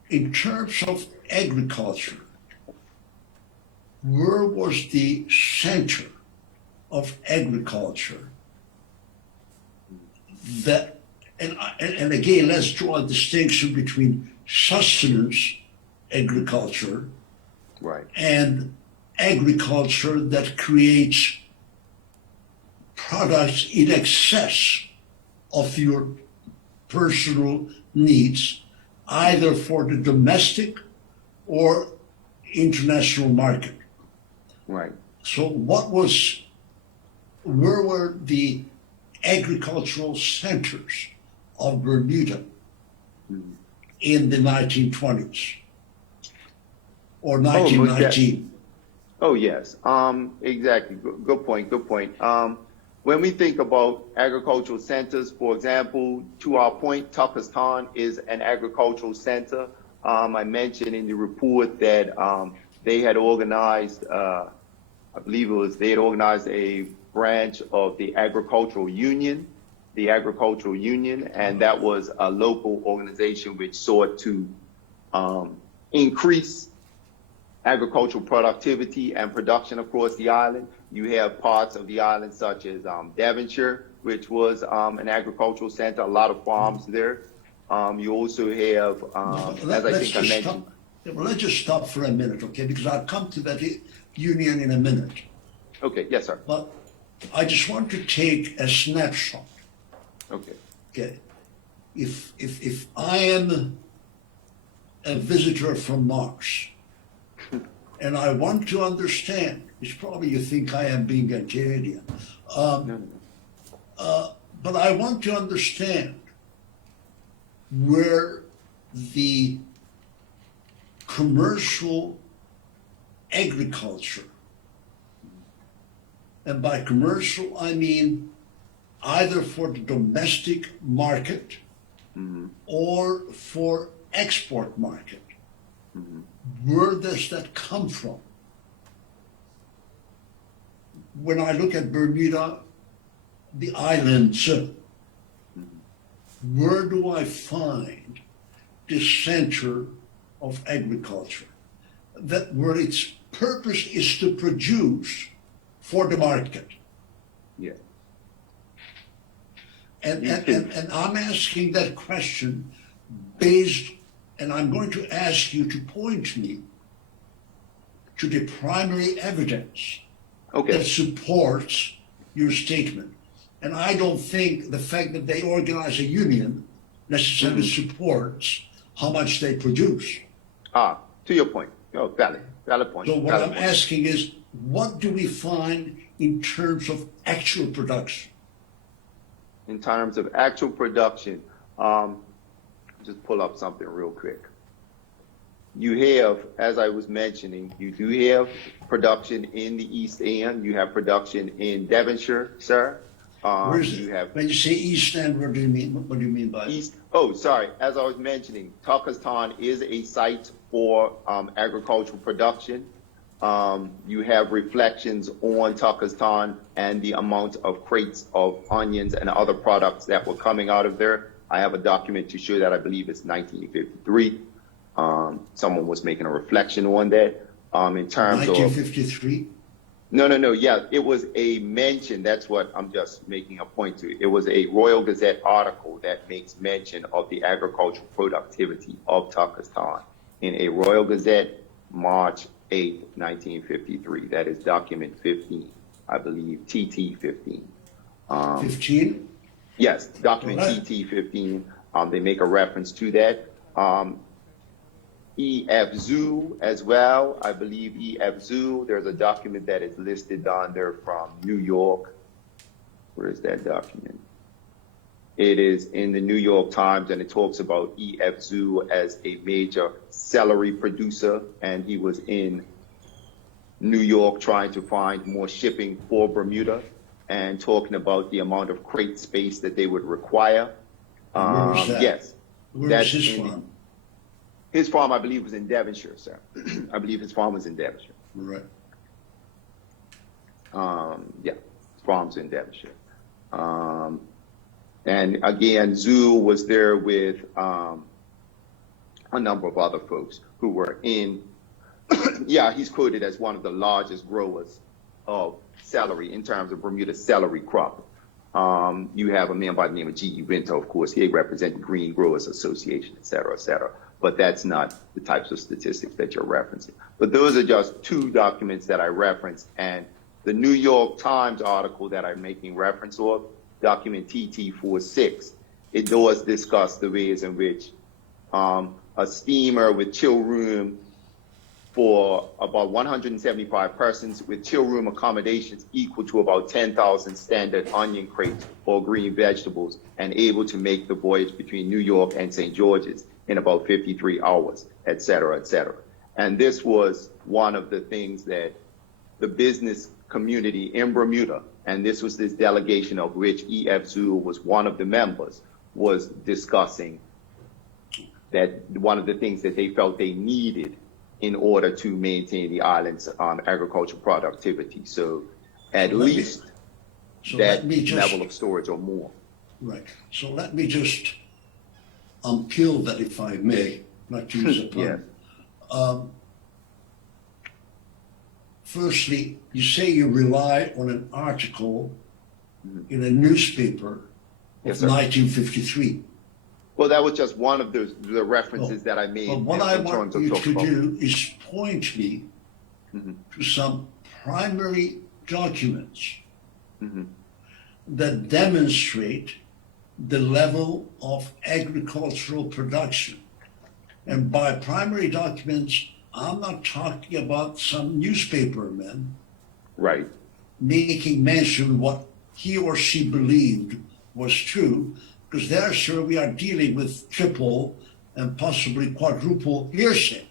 in terms of agriculture, where was the center of agriculture that, and again, let's draw a distinction between sustenance agriculture Right. and agriculture that creates products in excess of your personal needs, either for the domestic or international market. Right. So where were the agricultural centers of Bermuda in the 1920s or 1919? Oh, yes. Exactly. Good point. Good point. When we think about agricultural centers, for example, to our point, Tuckerstown is an agricultural center. I mentioned in the report that they had organized, I believe they had organized a branch of the Agricultural Union, and that was a local organization which sought to increase agricultural productivity and production across the island. You have parts of the island such as Devonshire, which was an agricultural center, a lot of farms there. You also have, as I think I mentioned. Well, let's just stop for a minute, okay? Because I'll come to that union in a minute. Okay, yes, sir. But I just want to take a snapshot. Okay. Okay. If I am a visitor from Mars and I want to understand, it's probably you think I am being a Canadian, but I want to understand where the commercial agriculture, and by commercial I mean either for the domestic market or for export market. Where does that come from? When I look at Bermuda, the islands, where do I find the center of agriculture? That where its purpose is to produce for the market. Yeah. And I'm asking that question based, and I'm going to ask you to point me to the primary evidence that supports your statement. And I don't think the fact that they organize a union necessarily supports how much they produce. To your point. Oh, valid point. So what I'm asking is, what do we find in terms of actual production? In terms of actual production, just pull up something real quick. You have, as I was mentioning, you do have production in the East End. You have production in Devonshire, sir. When you say East End, what do you mean? What do you mean by East? Oh, sorry. As I was mentioning, Tuckerstown is a site for agricultural production. You have reflections on Tuckerstown and the amount of crates of onions and other products that were coming out of there. I have a document to show that I believe it's 1953. Someone was making a reflection on that. In terms of 1953? no. Yeah, it was a mention. That's what I'm just making a point to. It was a Royal Gazette article that makes mention of the agricultural productivity of Turkestan in a Royal Gazette, March 8th, 1953. That is document 15, I believe, TT 15. 15? Yes, document Alright. TT 15. They make a reference to that. EF Zoo as well. I believe EF Zoo, there's a document that is listed on there from New York. Where is that document? It is in the New York Times, and it talks about EF Zoo as a major celery producer, and he was in New York trying to find more shipping for Bermuda and talking about the amount of crate space that they would require. Where was that? Yes. Where that's was his in- farm? His farm, I believe, was in Devonshire, sir. I believe his farm was in Devonshire. Right. Yeah, his farm's in Devonshire. And again, Zoo was there with a number of other folks who were in, yeah, he's quoted as one of the largest growers of celery in terms of Bermuda's celery crop. You have a man by the name of G.E. Vento, of course. He represents the Green Growers Association, et cetera, et cetera. But that's not the types of statistics that you're referencing. But those are just two documents that I referenced. And the New York Times article that I'm making reference of, document TT46, it does discuss the ways in which a steamer with chill room for about 175 persons with chill room accommodations equal to about 10,000 standard onion crates or green vegetables and able to make the voyage between New York and St. George's in about 53 hours, et cetera, et cetera. And this was one of the things that the business community in Bermuda, and this was this delegation of which E.F. Zoo was one of the members, was discussing that one of the things that they felt they needed in order to maintain the island's agricultural productivity. So at least that level of storage or more. Right. So let me just unpeel that, if I may, not to use a pun. Yeah. Firstly, you say you rely on an article in a newspaper of Yes, sir. 1953. Well, that was just one of the references that I made. But what I want you to do is point me to some primary documents that demonstrate the level of agricultural production. And by primary documents, I'm not talking about some newspaperman Right. making mention of what he or she believed was true, because there, sir, we are dealing with triple and possibly quadruple hearsay.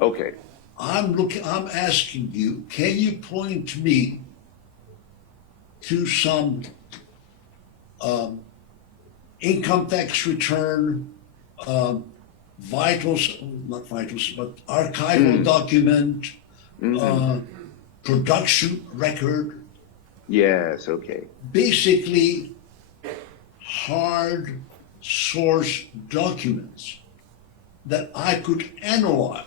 Okay. I'm asking you, can you point me to some income tax return, not vitals, but archival document, production record, Yes. Okay. basically hard source documents that I could analyze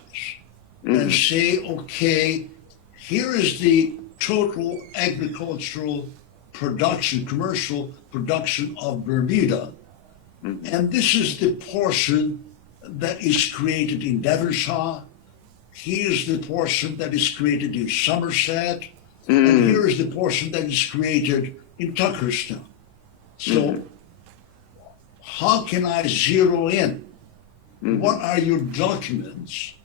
and say, okay, here is the total agricultural production, commercial production of Bermuda, and this is the portion that is created in Devonshire, here's the portion that is created in Somerset, and here is the portion that is created in Turkestan. So how can I zero in? What are your documents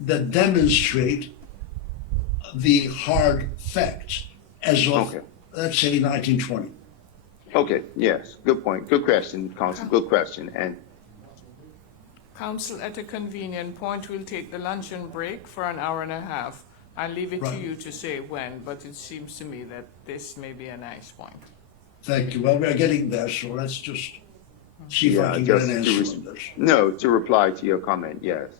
that demonstrate the hard facts as of, let's say, 1920? Okay. Yes. Good point. Good question, Counsel. Good question. And Council, at a convenient point, we'll take the luncheon break for an hour and a half. I'll leave it to you to say when, but it seems to me that this may be a nice point. Thank you. Well, we are getting there, so let's just see if I can get an answer on this. No, to reply to your comment, yes.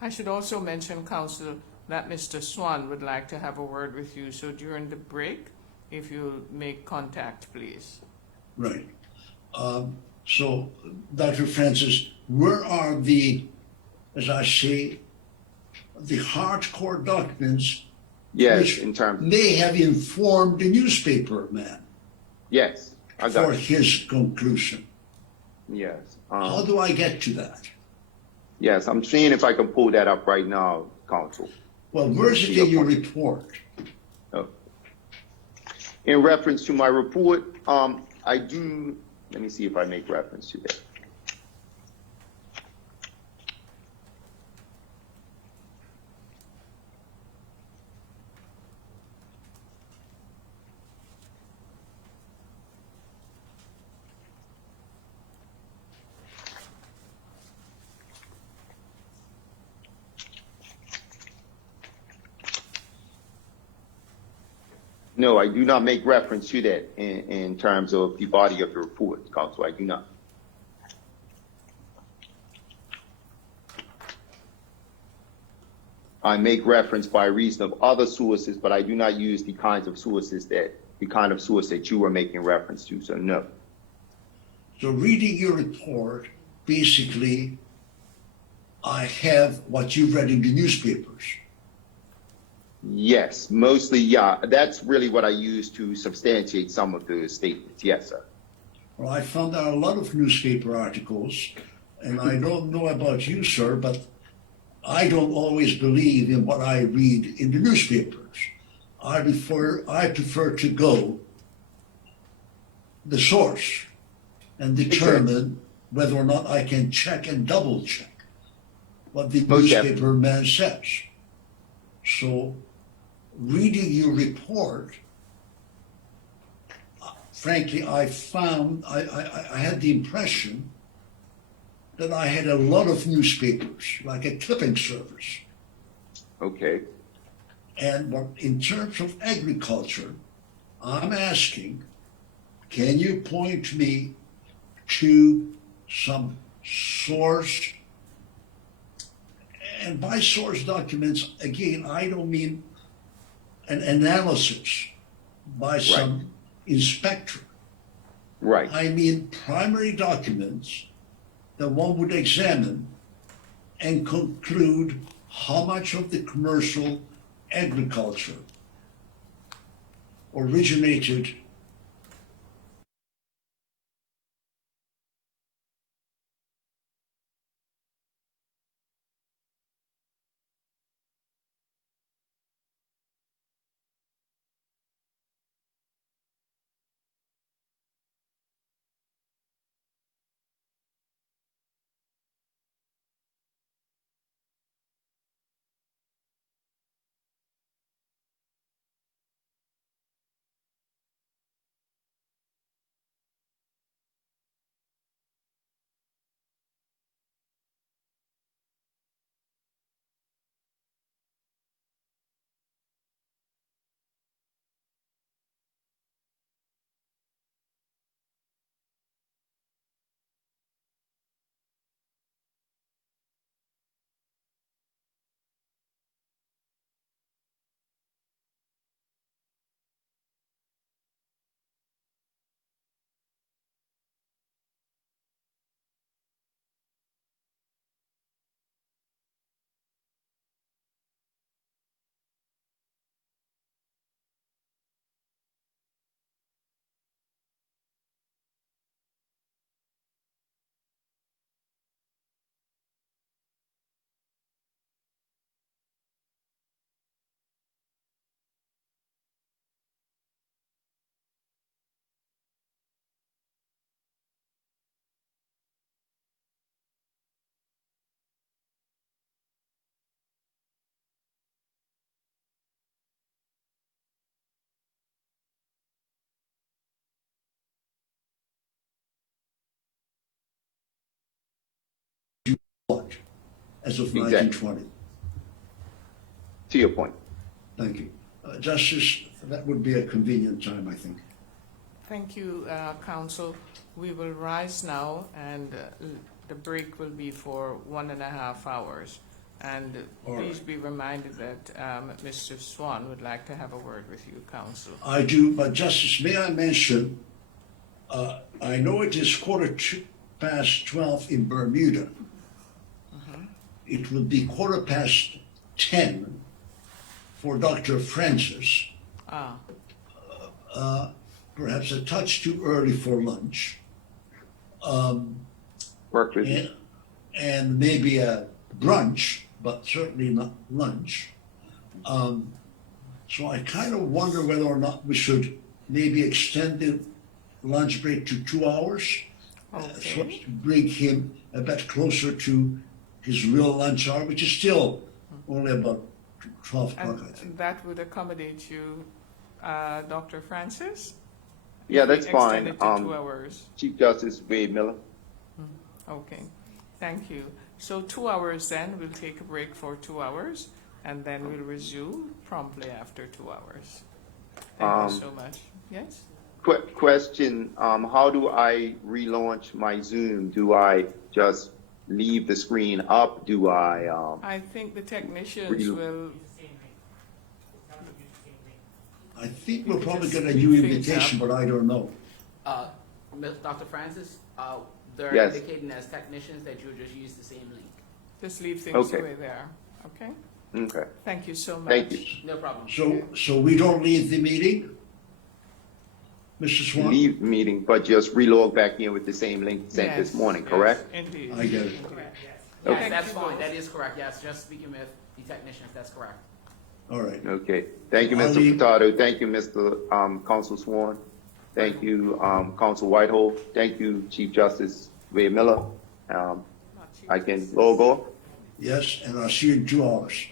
I should also mention, Council, that Mr. Swan would like to have a word with you. So during the break, if you'll make contact, please. Right. So, Dr. Francis, where are the, as I say, the hardcore documents Yes, which in terms. may have informed the newspaper man Yes, I for got you. his conclusion? Yes. How do I get to that? Yes, I'm seeing if I can pull that up right now, Counsel. Well, where's To it your in your point. report? Oh. In reference to my report, I do, let me see if I make reference to that. No, I do not make reference to that in terms of the body of the report, Counsel. I do not. I make reference by reason of other sources, but I do not use the kind of source that you were making reference to. So no. So reading your report, basically, I have what you've read in the newspapers. Yes, mostly, yeah. That's really what I use to substantiate some of the statements. Yes, sir. Well, I found out a lot of newspaper articles, and I don't know about you, sir, but I don't always believe in what I read in the newspapers. I prefer to go the source and determine whether or not I can check and double check what the Most newspaper man says. So, reading your report, frankly, I had the impression that I had a lot of newspapers, like a clipping service. Okay. And in terms of agriculture, I'm asking, can you point me to some source? And by source documents, again, I don't mean an analysis by some inspector. Right. I mean primary documents that one would examine and conclude how much of the commercial agriculture originated as of Exactly. 1920. To your point. Thank you. Justice, that would be a convenient time, I think. Thank you, Counsel. We will rise now, and the break will be for 1.5 hours. And please be reminded that Mr. Swan would like to have a word with you, Counsel. I do, but Justice, may I mention, I know it is past 12 in Bermuda. It will be 10:15 for Dr. Francis. Ah, Perhaps a touch too early for lunch. Work with you. And maybe a brunch, but certainly not lunch. So I kind of wonder whether or not we should maybe extend the lunch break to 2 hours. So as to bring him a bit closer to his real lunch hour, which is still only about 12 o'clock, I think. and that would accommodate you, Dr. Francis? Yeah, If we that's fine. extend it to 2 hours. Chief Justice Wade Miller. Okay, thank you. So 2 hours then, we'll take a break for 2 hours, and then we'll resume promptly after 2 hours. Thank you so much. Yes? Question, how do I relaunch my Zoom? Do I just leave the screen up? Do I, I think the technicians will, I think we'll probably get a new invitation, but I don't know. Dr. Francis, they're Yes. indicating as technicians that you'll just use the same link. just leave things Okay. the way they are. Okay? okay, Thank you so much. thank you. No problem. So we don't leave the meeting? Mr. Swan? Leave meeting, but just relog back in with the same link sent this Yes, morning, yes, correct? Indeed. I get it. Yes, Thank that's you fine. both. That is correct. Yes, just speaking with the technicians, that's correct. All right. Okay, thank you, I'll Mr. leave- Furtado. Thank you, Mr. Council Swan. Thank you, Council Whitehall. Thank you, Chief Justice Wade Miller. I can log off? Yes, and I'll see you in 2 hours.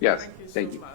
Yes, Thank you so thank you. much.